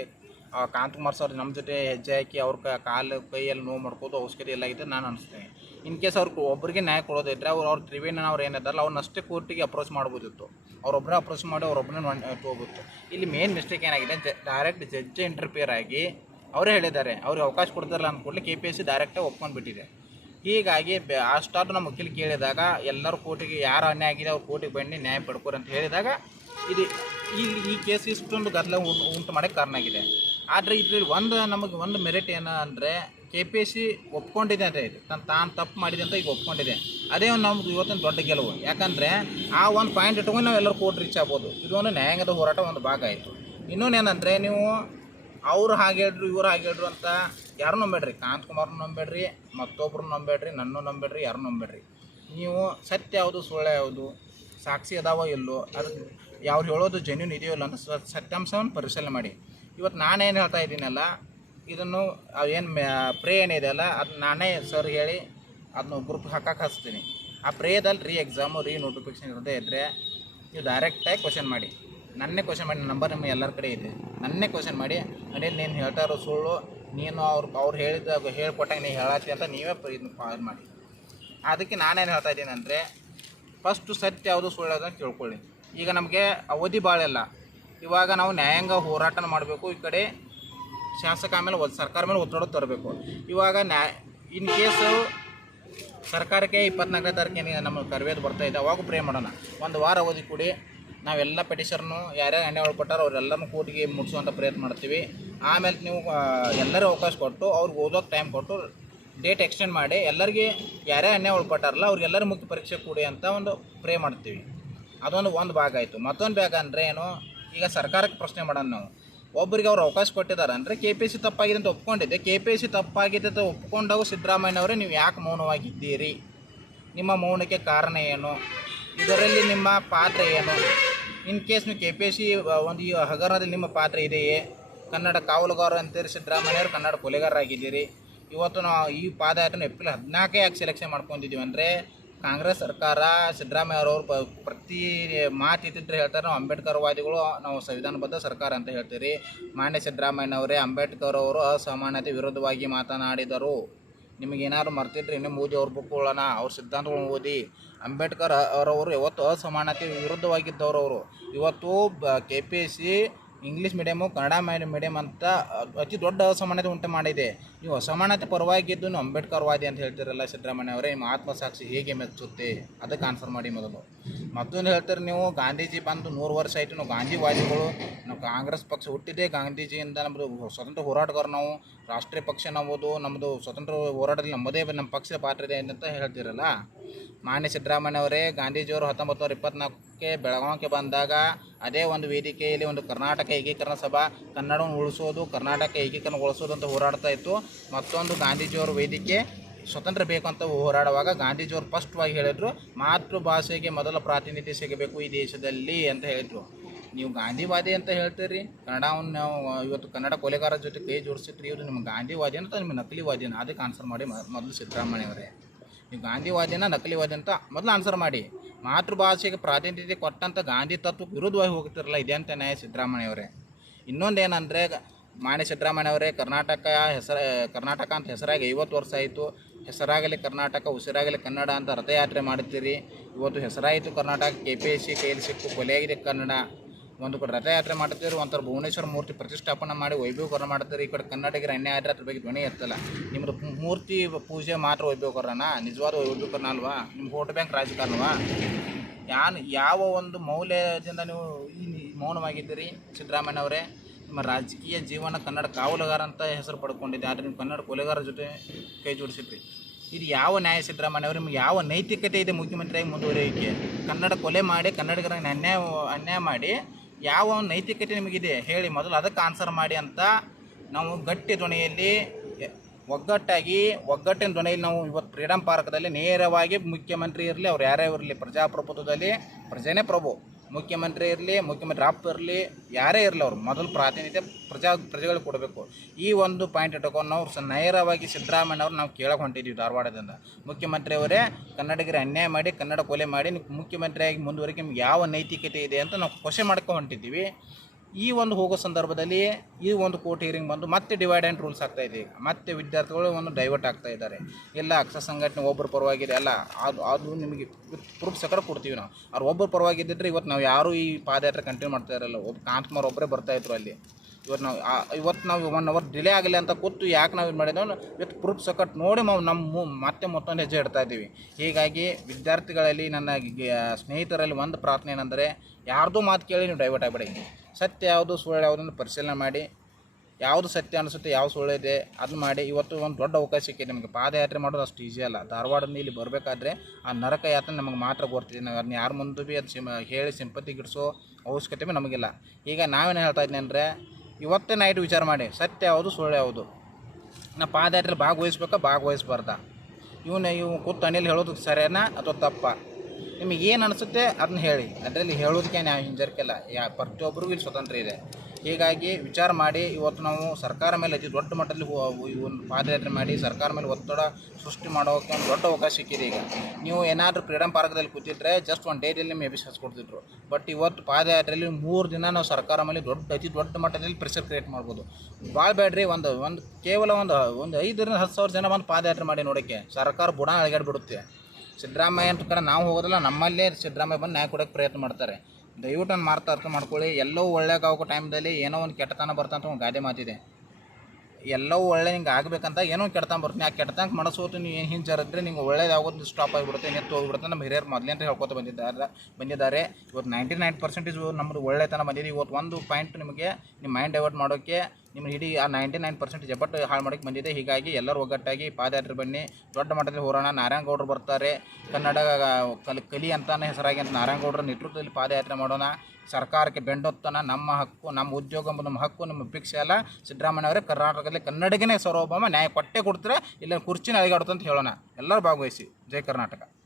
ಕಾಂತಕುಮಾರ್ ಸರ್ ನಮ್ಮ ಜೊತೆ ಹೆಜ್ಜೆ ಹಾಕಿ ಅವ್ರ ಕಾಲು ಕೈಯಲ್ಲಿ ನೋವು ಮಾಡ್ಕೋದು ಅವಶ್ಯಕತೆ ಇಲ್ಲ ಆಗಿದೆ ನಾನು ಅನಿಸ್ತೇನೆ. ಇನ್ ಕೇಸ್ ಅವ್ರಿಗೆ ಒಬ್ಬರಿಗೆ ನ್ಯಾಯ ಕೊಡೋದಿದ್ರೆ ಅವ್ರು, ಅವ್ರ ತ್ರಿವೇಣಿ ಅವ್ರು ಏನಿದ್ದಾರಲ್ಲ ಅವ್ರನ್ನಷ್ಟೇ ಕೋರ್ಟಿಗೆ ಅಪ್ರೋಚ್ ಮಾಡ್ಬೋದಿತ್ತು. ಅವ್ರೊಬ್ಬರೇ ಅಪ್ರೋಚ್ ಮಾಡಿ ಅವ್ರೊಬ್ಬರನ್ನ ತೊಗೋಬಿಟ್ಟು ಇಲ್ಲಿ ಮೇನ್ ಮಿಸ್ಟೇಕ್ ಏನಾಗಿದೆ, ಜ ಡೈರೆಕ್ಟ್ ಜಡ್ಜ್ ಇಂಟರ್ಫಿಯರ್ ಆಗಿ ಅವರೇ ಹೇಳಿದ್ದಾರೆ, ಅವ್ರಿಗೆ ಅವಕಾಶ ಕೊಡ್ತಾರಲ್ಲ ಅಂದ್ಕೂಡಲೇ ಕೆ ಪಿ ಎಸ್ ಸಿ ಡೈರೆಕ್ಟಾಗಿ ಒಪ್ಕೊಂಡ್ಬಿಟ್ಟಿದೆ. ಹೀಗಾಗಿ ಬೆ- ಅಷ್ಟಾದ್ರೂ ನಮ್ಮ ವಕೀಲ ಕೇಳಿದಾಗ ಎಲ್ಲರೂ ಕೋರ್ಟಿಗೆ ಯಾರು ಅನ್ಯಾಯ ಆಗಿದೆ ಅವ್ರು ಕೋರ್ಟಿಗೆ ಬನ್ನಿ, ನ್ಯಾಯ ಪಡ್ಕೋರಿ ಅಂತ ಹೇಳಿದಾಗ ಇದು ಈ ಈ ಕೇಸ್ ಇಷ್ಟೊಂದು ಗದ್ದಲ ಉಂಟು ಮಾಡೋಕ್ಕೆ ಕಾರಣ ಆಗಿದೆ. ಆದರೆ ಇದರಲ್ಲಿ ಒಂದು ನಮಗೆ ಒಂದು ಮೆರಿಟ್ ಏನು ಅಂದರೆ ಕೆ ಪಿ ಎಸ್ ಸಿ ಒಪ್ಕೊಂಡಿದೆ ಅಂತ ಇದು. ತಾನು ತಾನು ತಪ್ಪು ಮಾಡಿದೆ ಅಂತ ಈಗ ಒಪ್ಕೊಂಡಿದೆ. ಅದೇ ಒಂದು ನಮ್ಗೆ ಇವತ್ತಿನ ದೊಡ್ಡ ಗೆಲುವು. ಯಾಕಂದರೆ ಆ ಒಂದು ಪಾಯಿಂಟ್ ಇಟ್ಕೊಂಡು ನಾವು ಎಲ್ಲರೂ ಕೋರ್ಟ್ ರೀಚ್ ಆಗ್ಬೋದು. ಇದೊಂದು ನ್ಯಾಯಾಂಗದ ಹೋರಾಟ ಒಂದು ಭಾಗ ಆಯಿತು. ಇನ್ನೊಂದು ಏನಂದರೆ ನೀವು ಅವ್ರು ಹಾಗೆ ಹೇಳ್ರು, ಇವ್ರು ಹಾಗೆ ಅಂತ ಯಾರು ನಂಬೇಡ್ರಿ? ಕಾಂತ್ ಕುಮಾರ್ನು ನಂಬೇಡ್ರಿ, ಮತ್ತೊಬ್ರು ನಂಬೇಡ್ರಿ, ನನ್ನೂ ನಂಬೇಡ್ರಿ ಯಾರು ನಂಬೇಡ್ರಿ. ನೀವು ಸತ್ಯ ಯಾವುದು, ಸುಳ್ಳೆ ಯಾವುದು, ಸಾಕ್ಷಿ ಅದಾವ ಇಲ್ಲೋ, ಅದು ಯಾವ್ರು ಹೇಳೋದು ಜೆನ್ಯೂನ್ ಇದೆಯೋ ಇಲ್ಲ ಅಂತ ಸತ್ಯಾಂಶವನ್ನು ಪರಿಶೀಲನೆ ಮಾಡಿ. ಇವತ್ತು ನಾನೇನು ಹೇಳ್ತಾ ಇದ್ದೀನಲ್ಲ, ಇದನ್ನು ಏನು ಪ್ರೇ ಏನಿದೆಯಲ್ಲ ಅದು ನಾನೇ ಸರ್ ಹೇಳಿ ಅದನ್ನ ಗ್ರೂಪ್ ಹಾಕಕ್ಕೆ ಹಚ್ತೀನಿ. ಆ ಪ್ರೇದಲ್ಲಿ ರೀ ಎಕ್ಸಾಮು ರೀ ನೋಟಿಫಿಕೇಶನ್ ಇರದೇ ಇದ್ದರೆ ನೀವು ಡೈರೆಕ್ಟಾಗಿ ಕ್ವಶನ್ ಮಾಡಿ. ನನ್ನೇ ಕ್ವಶನ್ ಮಾಡಿ ನಂಬರ್ ನಿಮ್ಮ ಎಲ್ಲರ ಕಡೆ ಇದೆ. ನನ್ನೇ ಕ್ವಶನ್ ಮಾಡಿ ಅಡೇ ನೀನು ಹೇಳ್ತಾರೋ ಸುಳ್ಳು, ನೀನು ಅವ್ರು ಅವ್ರು ಹೇಳಿದ, ಹೇಳ್ಕೊಟ್ಟಾಗ ನೀನು ಹೇಳತ್ತಿ ಅಂತ ನೀವೇ ಫಾಲ್ ಮಾಡಿ. ಅದಕ್ಕೆ ನಾನೇನು ಹೇಳ್ತಾ ಇದ್ದೀನಿ ಅಂದರೆ ಫಸ್ಟು ಸತ್ಯ ಯಾವುದು ಸುಳ್ಳು ಅದನ್ನು ತಿಳ್ಕೊಳ್ಳಿ. ಈಗ ನಮಗೆ ಅವಧಿ ಭಾಳ ಇಲ್ಲ. ಇವಾಗ ನಾವು ನ್ಯಾಯಾಂಗ ಹೋರಾಟನ ಮಾಡಬೇಕು. ಈ ಕಡೆ ಶಾಸಕ ಆಮೇಲೆ ಸರ್ಕಾರ ಮೇಲೆ ಒತ್ತಡ ತರಬೇಕು. ಇವಾಗ ನ್ಯಾ, ಇನ್ ಕೇಸು ಸರ್ಕಾರಕ್ಕೆ ಇಪ್ಪತ್ನಾಲ್ಕನೇ ತಾರೀಕಿನ ನಮ್ಮ ಕರ್ವೇದು ಬರ್ತಾ ಇದೆ. ಅವಾಗ ಪ್ರೇ ಮಾಡೋಣ. ಒಂದು ವಾರ ಅವಧಿ ಕೂಡಿ. ನಾವೆಲ್ಲ ಪೆಟಿಷನ್ನು ಯಾರ್ಯಾರು ಎಣ್ಣೆ ಒಳಪಟ್ಟಾರೋ ಅವರೆಲ್ಲರೂ ಕೂಟಿಗೆ ಮುಟ್ಸುವಂಥ ಪ್ರಯತ್ನ ಮಾಡ್ತೀವಿ. ಆಮೇಲೆ ನೀವು ಎಲ್ಲರೂ ಅವಕಾಶ ಕೊಟ್ಟು ಅವ್ರಿಗೆ ಓದೋಕೆ ಟೈಮ್ ಕೊಟ್ಟು ಡೇಟ್ ಎಕ್ಸ್ಟೆಂಡ್ ಮಾಡಿ ಎಲ್ಲರಿಗೆ ಯಾರ್ಯಾರು ಎಣ್ಣೆ ಒಳಪಟ್ಟಾರಲ್ಲ ಅವ್ರಿಗೆಲ್ಲರೂ ಮುಕ್ತ ಪರೀಕ್ಷೆ ಕೊಡಿ ಅಂತ ಒಂದು ಪ್ರೇ ಮಾಡ್ತೀವಿ. ಅದೊಂದು ಒಂದು ಭಾಗ ಆಯಿತು. ಮತ್ತೊಂದು ಭಾಗ ಅಂದರೆ ಏನು? ಈಗ ಸರ್ಕಾರಕ್ಕೆ ಪ್ರಶ್ನೆ ಮಾಡೋಣ ನಾವು. ಒಬ್ಬರಿಗೆ ಅವ್ರು ಅವಕಾಶ ಕೊಟ್ಟಿದ್ದಾರೆ ಅಂದರೆ ಕೆ ಪಿ ಸಿ ತಪ್ಪಾಗಿದೆ ಅಂತ ಒಪ್ಕೊಂಡಿದ್ದೆ. ಕೆ ಪಿ ಸಿ ತಪ್ಪಾಗಿದೆ ಅಂತ ಒಪ್ಕೊಂಡಾಗ ಸಿದ್ದರಾಮಯ್ಯನವರೇ ನೀವು ಯಾಕೆ ಮೌನವಾಗಿದ್ದೀರಿ? ನಿಮ್ಮ ಮೌನಕ್ಕೆ ಕಾರಣ ಏನು? ಇದರಲ್ಲಿ ನಿಮ್ಮ ಪಾತ್ರ ಏನು? ಇನ್ ಕೇಸ್ ನೀವು ಕೆ ಪಿ ಎಸ್ ಸಿ ಒಂದು ಈ ಹಗರಣದಲ್ಲಿ ನಿಮ್ಮ ಪಾತ್ರ ಇದೆಯೇ? ಕನ್ನಡ ಕಾವಲುಗಾರ ಅಂತೀರಿ ಸಿದ್ದರಾಮಯ್ಯವರು ಕನ್ನಡ ಕೊಲೆಗಾರರಾಗಿದ್ದೀರಿ. ಇವತ್ತು ನಾವು ಈ ಪಾದಯಾತ್ರೆ ಏಪ್ರಿಲ್ ಹದಿನಾಲ್ಕೇ ಯಾಕೆ ಸೆಲೆಕ್ಷನ್ ಮಾಡ್ಕೊಂಡಿದ್ದೀವಿ ಅಂದರೆ ಕಾಂಗ್ರೆಸ್ ಸರ್ಕಾರ ಸಿದ್ದರಾಮಯ್ಯ ಅವರು ಪ, ಪ್ರತಿ ಮಾತು ಇದ್ದಿದ್ರೆ ಹೇಳ್ತಾರೆ, ನಾವು ಅಂಬೇಡ್ಕರ್ ವಾದಿಗಳು ನಾವು ಸಂವಿಧಾನಬದ್ಧ ಸರ್ಕಾರ ಅಂತ ಹೇಳ್ತೀರಿ. ಮಾನ್ಯ ಸಿದ್ದರಾಮಯ್ಯನವರೇ, ಅಂಬೇಡ್ಕರ್ ಅವರು ಅಸಮಾನತೆ ವಿರುದ್ಧವಾಗಿ ಮಾತನಾಡಿದರು. ನಿಮಗೇನಾದ್ರು ಮರ್ತಿದ್ರೆ ಇನ್ನೂ ಮೋದಿ ಅವ್ರ ಬುಕ್ಗಳನ್ನ ಅವ್ರ ಸಿದ್ಧಾಂತಗಳನ್ನ ಓದಿ. ಅಂಬೇಡ್ಕರ್ ಅವರವರು ಯಾವತ್ತು ಅಸಮಾನತೆ ವಿರುದ್ಧವಾಗಿದ್ದವರು ಅವರು ಇವತ್ತು K P S C English medium Kannada medium ಅಂತ ಅತಿ ದೊಡ್ಡ ಅಸಮಾನತೆ ಉಂಟು ಮಾಡಿದೆ. ನೀವು ಅಸಮಾನತೆ ಪರವಾಗಿದ್ದು ಅಂಬೇಡ್ಕರ್ ವಾದಿ ಅಂತ ಹೇಳ್ತೀರಲ್ಲ ಸಿದ್ದರಾಮಯ್ಯ ಅವರೇ, ನಿಮ್ಮ ಆತ್ಮಸಾಕ್ಷಿ ಹೇಗೆ ಮೆಚ್ಚುತ್ತೆ? ಅದಕ್ಕೆ ಆನ್ಸರ್ ಮಾಡಿ ಮೊದಲು. ಮತ್ತೊಂದು ಹೇಳ್ತಾರೆ ನೀವು, ಗಾಂಧೀಜಿ ಬಂದು ನೂರು ವರ್ಷ ಆಯಿತು, ನಾವು ಗಾಂಧಿವಾದಿಗಳು ನಾವು ಕಾಂಗ್ರೆಸ್ ಪಕ್ಷ ಹುಟ್ಟಿದೆ, ಗಾಂಧೀಜಿಯಿಂದ ನಮ್ಮದು ಸ್ವತಂತ್ರ ಹೋರಾಟಗಾರರು ನಾವು, ರಾಷ್ಟ್ರೀಯ ಪಕ್ಷ ನಂಬೋದು ನಮ್ಮದು ಸ್ವತಂತ್ರ ಹೋರಾಟದಲ್ಲಿ ನಮ್ಮದೇ ನಮ್ಮ ಪಕ್ಷದ ಪಾತ್ರ ಇದೆ ಅಂತ ಹೇಳ್ತಿರಲ್ಲ? ಮಾನ್ಯ ಸಿದ್ದರಾಮಯ್ಯ ಅವರೇ ಗಾಂಧೀಜಿಯವರು ಹತ್ತೊಂಬತ್ತು ನೂರ ಇಪ್ಪತ್ನಾಲ್ಕಕ್ಕೆ ಬೆಳಗಾವಿಗೆ ಬಂದಾಗ ಅದೇ ಒಂದು ವೇದಿಕೆಯಲ್ಲಿ ಒಂದು ಕರ್ನಾಟಕ ಏಕೀಕರಣ ಸಭಾ ಕನ್ನಡವನ್ನು ಉಳಿಸೋದು, ಕರ್ನಾಟಕ ಏಕೀಕರಣಗೊಳಿಸೋದು ಅಂತ ಹೋರಾಡ್ತಾ ಇತ್ತು. ಮತ್ತೊಂದು ಗಾಂಧೀಜಿಯವರ ವೇದಿಕೆ ಸ್ವತಂತ್ರ ಬೇಕು ಅಂತ ಹೋರಾಡುವಾಗ ಗಾಂಧೀಜಿಯವರು ಸ್ಪಷ್ಟವಾಗಿ ಹೇಳಿದರು, ಮಾತೃಭಾಷೆಗೆ ಮೊದಲ ಪ್ರಾತಿನಿಧ್ಯ ಸಿಗಬೇಕು ಈ ದೇಶದಲ್ಲಿ ಅಂತ ಹೇಳಿದರು. ನೀವು ಗಾಂಧಿವಾದಿ ಅಂತ ಹೇಳ್ತೀರಿ ಕನ್ನಡವನ್ನು ನಾವು ಇವತ್ತು ಕನ್ನಡ ಕೊಲೆಗಾರರ ಜೊತೆ ಕೈ ಜೋಡಿಸಿದ್ರಿ ಇವರು ನಿಮ್ಮ ಗಾಂಧಿವಾದಿ ಅಂತ ನಿಮ್ಮ ನಕಲಿವಾದಿನ ಅದಕ್ಕೆ ಆನ್ಸರ್ ಮಾಡಿ ಮೊದಲು ಸಿದ್ದರಾಮಯ್ಯವರೇ. ನೀವು ಗಾಂಧಿವಾದಿನ ನಕಲಿವಾದಿ ಅಂತ ಮೊದಲು ಆನ್ಸರ್ ಮಾಡಿ. ಮಾತೃಭಾಷೆಗೆ ಪ್ರಾತಿನಿಧ್ಯ ಕೊಟ್ಟಂಥ ಗಾಂಧಿ ತತ್ವಕ್ಕೆ ವಿರುದ್ಧವಾಗಿ ಹೋಗ್ತಿರಲ್ಲ, ಇದೆ ಅಂತ ನ್ಯಾಯ ಸಿದ್ದರಾಮಯ್ಯವರೇ. ಅವರೇ ಇನ್ನೊಂದು ಏನಂದರೆ ಮಾನ್ಯ ಸಿದ್ದರಾಮಯ್ಯ ಅವರೇ ಕರ್ನಾಟಕ ಹೆಸರ, ಕರ್ನಾಟಕ ಅಂತ ಹೆಸರಾಗಿ ಐವತ್ತು ವರ್ಷ ಆಯಿತು. ಹೆಸರಾಗಲಿ ಕರ್ನಾಟಕ, ಉಸಿರಾಗಲಿ ಕನ್ನಡ ಅಂತ ರಥಯಾತ್ರೆ ಮಾಡುತ್ತೀರಿ ಇವತ್ತು ಹೆಸರಾಯಿತು Karnataka K P S C ಕೈಯಲ್ಲಿ ಸಿಕ್ಕು ಕೊಲೆಯಾಗಿದೆ ಕನ್ನಡ. ಒಂದು ಕಡೆ ರಥಯಾತ್ರೆ ಮಾಡ್ತೀರಿ ಒಂಥರ ಭುವನೇಶ್ವರ ಮೂರ್ತಿ ಪ್ರತಿಷ್ಠಾಪನೆ ಮಾಡಿ ವೈಭವಕರಣ ಮಾಡ್ತೀರಿ ಈ ಕಡೆ ಕನ್ನಡಿಗರ ಎಣ್ಣೆ ಆದರೆ ಅದ್ರ ಬಗ್ಗೆ ಧ್ವನಿ ಎತ್ತಲ್ಲ. ನಿಮ್ಮದು ಮೂರ್ತಿ ಪೂಜೆ ಮಾತ್ರ ವೈಭವಕರಣ ನಿಜವಾದ ವೈಭವಕರಣ ಅಲ್ವಾ? ನಿಮ್ಮ ವೋಟ್ ಬ್ಯಾಂಕ್ ರಾಜಕಾರಣವಾ ಯಾನ್, ಯಾವ ಒಂದು ಮೌಲ್ಯದಿಂದ ನೀವು ಈ ಮೌನವಾಗಿದ್ದೀರಿ ಸಿದ್ದರಾಮಯ್ಯ ಅವರೇ ನಿಮ್ಮ ರಾಜಕೀಯ ಜೀವನ ಕನ್ನಡ ಕಾವಲುಗಾರ ಅಂತ ಹೆಸರು ಪಡ್ಕೊಂಡಿದ್ದೆ. ಆದರೆ ನಿಮ್ಮ ಕನ್ನಡ ಕೊಲೆಗಾರ ಜೊತೆ ಕೈ ಜೋಡಿಸಿದ್ರಿ. ಇದು ಯಾವ ನ್ಯಾಯ ಸಿದ್ದರಾಮಯ್ಯ ಅವರು? ನಿಮ್ಗೆ ಯಾವ ನೈತಿಕತೆ ಇದೆ ಮುಖ್ಯಮಂತ್ರಿಯಾಗಿ ಮುಂದುವರಿಯೋಕ್ಕೆ? ಕನ್ನಡ ಕೊಲೆ ಮಾಡಿ ಕನ್ನಡಿಗರಿಗೆ ಅನ್ಯಾಯ ಅನ್ಯಾಯ ಮಾಡಿ ಯಾವ ನೈತಿಕತೆ ನಿಮಗಿದೆ? ಹೇಳಿ ಮೊದಲು ಅದಕ್ಕೆ ಆನ್ಸರ್ ಮಾಡಿ ಅಂತ ನಾವು ಗಟ್ಟಿ ಧ್ವನಿಯಲ್ಲಿ, ಒಗ್ಗಟ್ಟಾಗಿ, ಒಗ್ಗಟ್ಟಿನ ಧ್ವನಿಯಲ್ಲಿ ನಾವು ಇವತ್ತು ಫ್ರೀಡಮ್ ಪಾರ್ಕ್ದಲ್ಲಿ ನೇರವಾಗಿ ಮುಖ್ಯಮಂತ್ರಿ ಇರಲಿ, ಅವ್ರು ಯಾರೇ ಇರಲಿ, ಪ್ರಜಾಪ್ರಭುತ್ವದಲ್ಲಿ ಪ್ರಜೆನೇ ಪ್ರಭು. ಮುಖ್ಯಮಂತ್ರಿ ಇರಲಿ, ಮುಖ್ಯಮಂತ್ರಿ ಅಪ್ಪ ಇರಲಿ, ಯಾರೇ ಇರಲಿ ಅವರು ಮೊದಲು ಪ್ರಾತಿನಿಧ್ಯ ಪ್ರಜಾ ಪ್ರಜೆಗಳಿಗೆ ಕೊಡಬೇಕು. ಈ ಒಂದು ಪಾಯಿಂಟ್ ಇಟ್ಕೊಂಡು ನಾವು ಸ ಸಿದ್ದರಾಮಯ್ಯ ಅವ್ರು ನಾವು ಕೇಳಕ್ಕೆ ಹೊಂಟಿದ್ದೀವಿ ಧಾರವಾಡದಿಂದ. ಮುಖ್ಯಮಂತ್ರಿ ಅವರೇ ಅನ್ಯಾಯ ಮಾಡಿ, ಕನ್ನಡ ಕೊಲೆ ಮಾಡಿ, ಮುಖ್ಯಮಂತ್ರಿಯಾಗಿ ಮುಂದುವರಿಕೆ ನಿಮ್ಗೆ ಯಾವ ನೈತಿಕತೆ ಇದೆ ಅಂತ ನಾವು ಕ್ವಶನ್ ಮಾಡ್ಕೊಂಡು ಹೊಂಟಿದ್ದೀವಿ. ಈ ಒಂದು ಹೋಗೋ ಸಂದರ್ಭದಲ್ಲಿ ಈ ಒಂದು ಕೋರ್ಟ್ ಹಿಯರಿಂಗ್ ಬಂದು ಮತ್ತೆ ಡಿವೈಡ್ ಆ್ಯಂಡ್ ರೂಲ್ಸ್ ಆಗ್ತಾ ಇದೆ. ಮತ್ತೆ ವಿದ್ಯಾರ್ಥಿಗಳು ಒಂದು ಡೈವರ್ಟ್ ಆಗ್ತಾ ಇದ್ದಾರೆ. ಎಲ್ಲ ಅಕ್ಷ ಸಂಘಟನೆ ಒಬ್ಬರ ಪರವಾಗಿದೆ. ಅಲ್ಲ, ಅದು ಅದು ನಿಮಗೆ ಪ್ರೂಫ್ ಸಕರ ಕೊಡ್ತೀವಿ ನಾವು. ಅವ್ರು ಒಬ್ಬರ ಪರವಾಗಿದ್ದಿದ್ರೆ ಇವತ್ತು ನಾವು ಯಾರೂ ಈ ಪಾದಯಾತ್ರೆ ಕಂಟಿನ್ಯೂ ಮಾಡ್ತಾ ಇರಲ್ಲ. ಒಬ್ಬ ಕಾಂತಕುಮಾರ್ ಒಬ್ಬರೇ ಬರ್ತಾ ಇದ್ರು ಅಲ್ಲಿ. ಇವತ್ತು ನಾವು ಇವತ್ತು ನಾವು ಒನ್ ಅವರ್ ಡಿಲೇ ಆಗಲಿ ಅಂತ ಕೂತು ಯಾಕೆ ನಾವು ಇದು ಮಾಡಿದ್ವಿ ಇವತ್ತು ಪ್ರೂಫ್ ಸಕಟ್ ನೋಡಿ ನಾವು ನಮ್ಮ ಮತ್ತೆ ಮತ್ತೊಂದು ಹೆಜ್ಜೆ ಇಡ್ತಾ ಇದ್ದೀವಿ. ಹೀಗಾಗಿ ವಿದ್ಯಾರ್ಥಿಗಳಲ್ಲಿ ನನ್ನ ಸ್ನೇಹಿತರಲ್ಲಿ ಒಂದು ಪ್ರಾರ್ಥನೆ ಏನಂದರೆ, ಯಾರ್ದೂ ಮಾತು ಕೇಳಿ ನೀವು ಡೈವರ್ಟ್ ಆಗಬೇಡಿ. ಸತ್ಯ ಯಾವುದು ಸುಳ್ಳು ಯಾವುದನ್ನು ಪರಿಶೀಲನೆ ಮಾಡಿ, ಯಾವುದು ಸತ್ಯ ಅನಿಸುತ್ತೆ ಯಾವ ಸುಳ್ಳು ಇದೆ ಅದು ಮಾಡಿ. ಇವತ್ತು ಒಂದು ದೊಡ್ಡ ಅವಕಾಶ ಸಿಕ್ಕಿದೆ ನಮಗೆ. ಪಾದಯಾತ್ರೆ ಮಾಡೋದು ಅಷ್ಟು ಈಸಿ ಅಲ್ಲ. ಧಾರವಾಡದಿಂದ ಇಲ್ಲಿ ಬರಬೇಕಾದ್ರೆ ಆ ನರಕ ಯಾತ್ರೆ ನಮಗೆ ಮಾತ್ರ ಗೊತ್ತಿದೆ. ನಾವು ಅದನ್ನ ಯಾರ ಮುಂದೆ ಭೀ ಅದು ಸಿಮ್ ಹೇಳಿ ಸಿಂಪತಿ ಗಿಡಿಸೋ ಅವಶ್ಯಕತೆ ಭೀ ನಮಗಿಲ್ಲ. ಈಗ ನಾವೇನು ಹೇಳ್ತಾ ಇದ್ದೀನಿ ಅಂದರೆ, ಇವತ್ತೇ ನೈಟ್ ವಿಚಾರ ಮಾಡಿ. ಸತ್ಯ ಯಾವುದು, ಸುಳ್ಳು ಯಾವುದು? ನಾ ಪಾದಯಾತ್ರೆ ಭಾಗವಹಿಸ್ಬೇಕಾ? ಭಾಗವಹಿಸ್ಬಾರ್ದ? ಇವನ್ನ ಇವು ಕೂತು ಅನಿಲ್ ಹೇಳೋದು ಸರಿನಾ ಅಥವಾ ತಪ್ಪ? ನಿಮಗೆ ಏನು ಅನಿಸುತ್ತೆ ಅದನ್ನ ಹೇಳಿ. ಅದರಲ್ಲಿ ಹೇಳೋದಕ್ಕೆ ನಾವು ಹಿಂಜರಿಕೆಲ್ಲ. ಯಾ ಪ್ರತಿಯೊಬ್ಬರಿಗೂ ಇಲ್ಲಿ ಸ್ವತಂತ್ರ ಇದೆ. ಹೀಗಾಗಿ ವಿಚಾರ ಮಾಡಿ, ಇವತ್ತು ನಾವು ಸರ್ಕಾರ ಮೇಲೆ ಅತಿ ದೊಡ್ಡ ಮಟ್ಟದಲ್ಲಿ ಒಂದು ಪಾದಯಾತ್ರೆ ಮಾಡಿ, ಸರ್ಕಾರ ಮೇಲೆ ಒತ್ತಡ ಸೃಷ್ಟಿ ಮಾಡೋಕ್ಕೆ ಒಂದು ದೊಡ್ಡ ಅವಕಾಶ ಸಿಕ್ಕಿದೆ ಈಗ. ನೀವು ಏನಾದರೂ ಫ್ರೀಡಮ್ ಪಾರ್ಕ್ದಲ್ಲಿ ಕೂತಿದ್ರೆ ಜಸ್ಟ್ ಒಂದು ಡೇಟಲ್ಲಿ ನಿಮಗೆ ಎಬಿಸ್ ಹಚ್ಕೊಡ್ತಿದ್ರು ಬಟ್ ಇವತ್ತು ಪಾದಯಾತ್ರೆಯಲ್ಲಿ ಮೂರು ದಿನ ನಾವು ಸರ್ಕಾರ ಮೇಲೆ ದೊಡ್ಡ, ಅತಿ ದೊಡ್ಡ ಮಟ್ಟದಲ್ಲಿ ಪ್ರೆಷರ್ ಕ್ರಿಯೇಟ್ ಮಾಡ್ಬೋದು. ಭಾಳ ಬೇಡ್ರಿ ಒಂದು ಒಂದು ಕೇವಲ ಒಂದು ಒಂದು ಐದರಿಂದ ಹತ್ತು ಸಾವಿರ ಜನ ಬಂದು ಪಾದಯಾತ್ರೆ ಮಾಡಿ ನೋಡೋಕ್ಕೆ ಸರ್ಕಾರ ಬುಡ ಅಳಗಾಡ್ಬಿಡುತ್ತೆ ಸಿದ್ದರಾಮಯ್ಯ ಅಂತ ಕಡೆ ನಾವು ಹೋಗೋದಿಲ್ಲ, ನಮ್ಮಲ್ಲೇ ಸಿದ್ದರಾಮಯ್ಯ ಬಂದು ನ್ಯಾಯ ಕೊಡೋಕ್ಕೆ ಪ್ರಯತ್ನ ಮಾಡ್ತಾರೆ. ದಯವಿಟ್ಟು ಒಂದು ಮಾರ್ತಾ ಅರ್ಥ ಮಾಡ್ಕೊಳ್ಳಿ. ಎಲ್ಲೋ ಒಳ್ಳೆ ಆಗೋ ಟೈಮ್ದಲ್ಲಿ ಏನೋ ಒಂದು ಕೆಟ್ಟತನ ಬರ್ತಂತ ಒಂದು ಗಾದೆ ಮಾತಿದೆ. ಎಲ್ಲವೂ ಒಳ್ಳೆ ನಿಂಗೆ ಆಗಬೇಕಂತ ಏನೋ ಕೆಟ್ಟತನ ಬರ್ತೀನಿ ಆ ಕೆಟ್ಟತನಕ್ಕೆ ಮನಸ್ಸೋತು ನೀವು ಏನು ಹಿಂಜರಿದ್ರೆ ನಿಂಗೆ ಒಳ್ಳೇದಾಗೋದು ಸ್ಟಾಪ್ ಆಗಿಬಿಡುತ್ತೆ, ನೆತ್ತು ಹೋಗ್ಬಿಡುತ್ತೆ ನಮ್ಮ ಹಿರಿಯರು ಮೊದಲೇ ಹೇಳ್ಕೊತ ಬಂದಿದ್ದಾರೆ ಬಂದಿದ್ದಾರೆ. ಇವತ್ತು ನೈಂಟಿ ನೈನ್ ಪರ್ಸೆಂಟೇಜ್ ನಮ್ಮದು ಒಳ್ಳೆತನ ಬಂದಿದೆ. ಇವತ್ತು ಒಂದು ಪಾಯಿಂಟ್ ನಿಮಗೆ ನಿಮ್ಮ ಮೈಂಡ್ ಡೈವರ್ಟ್ ಮಾಡೋಕ್ಕೆ ನಿಮ್ಮ ಇಡೀ ಆ ನೈಂಟಿ ನೈನ್ ಪರ್ಸೆಂಟ್ ಜಬಟ್ ಹಾಳು ಮಾಡಕ್ಕೆ ಬಂದಿದೆ. ಹೀಗಾಗಿ ಎಲ್ಲರೂ ಒಗ್ಗಟ್ಟಾಗಿ ಪಾದಯಾತ್ರೆ ಬನ್ನಿ. ದೊಡ್ಡ ಮಟ್ಟದಲ್ಲಿ ಹೋರೋಣ. ನಾರಾಯಣಗೌಡರು ಬರ್ತಾರೆ. ಕನ್ನಡ ಕಲಿ ಕಲಿ ಅಂತಾನೆ ಹೆಸರಾಗಿ ಅಂತ ನಾರಾಯಣಗೌಡರ ನೇತೃತ್ವದಲ್ಲಿ ಪಾದಯಾತ್ರೆ ಮಾಡೋಣ. ಸರ್ಕಾರಕ್ಕೆ ಬೆಂಡೊತ್ತನ, ನಮ್ಮ ಹಕ್ಕು, ನಮ್ಮ ಉದ್ಯೋಗ ನಮ್ಮ ಹಕ್ಕು, ನಮ್ಮ ಭಿಕ್ಷೆ ಅಲ್ಲ. ಸಿದ್ದರಾಮಯ್ಯ ಅವರೇ ಕರ್ನಾಟಕದಲ್ಲಿ ಕನ್ನಡಿಗನೇ ಸಾರ್ವಭೌಮ. ನ್ಯಾಯ ಕೊಟ್ಟೆ ಕೊಡ್ತಾರೆ? ಇಲ್ಲ ಕುರ್ಚಿನ ಅಳಿಗಾಡುತ್ತೆ ಅಂತ ಹೇಳೋಣ. ಎಲ್ಲರೂ ಭಾಗವಹಿಸಿ. ಜೈ ಕರ್ನಾಟಕ.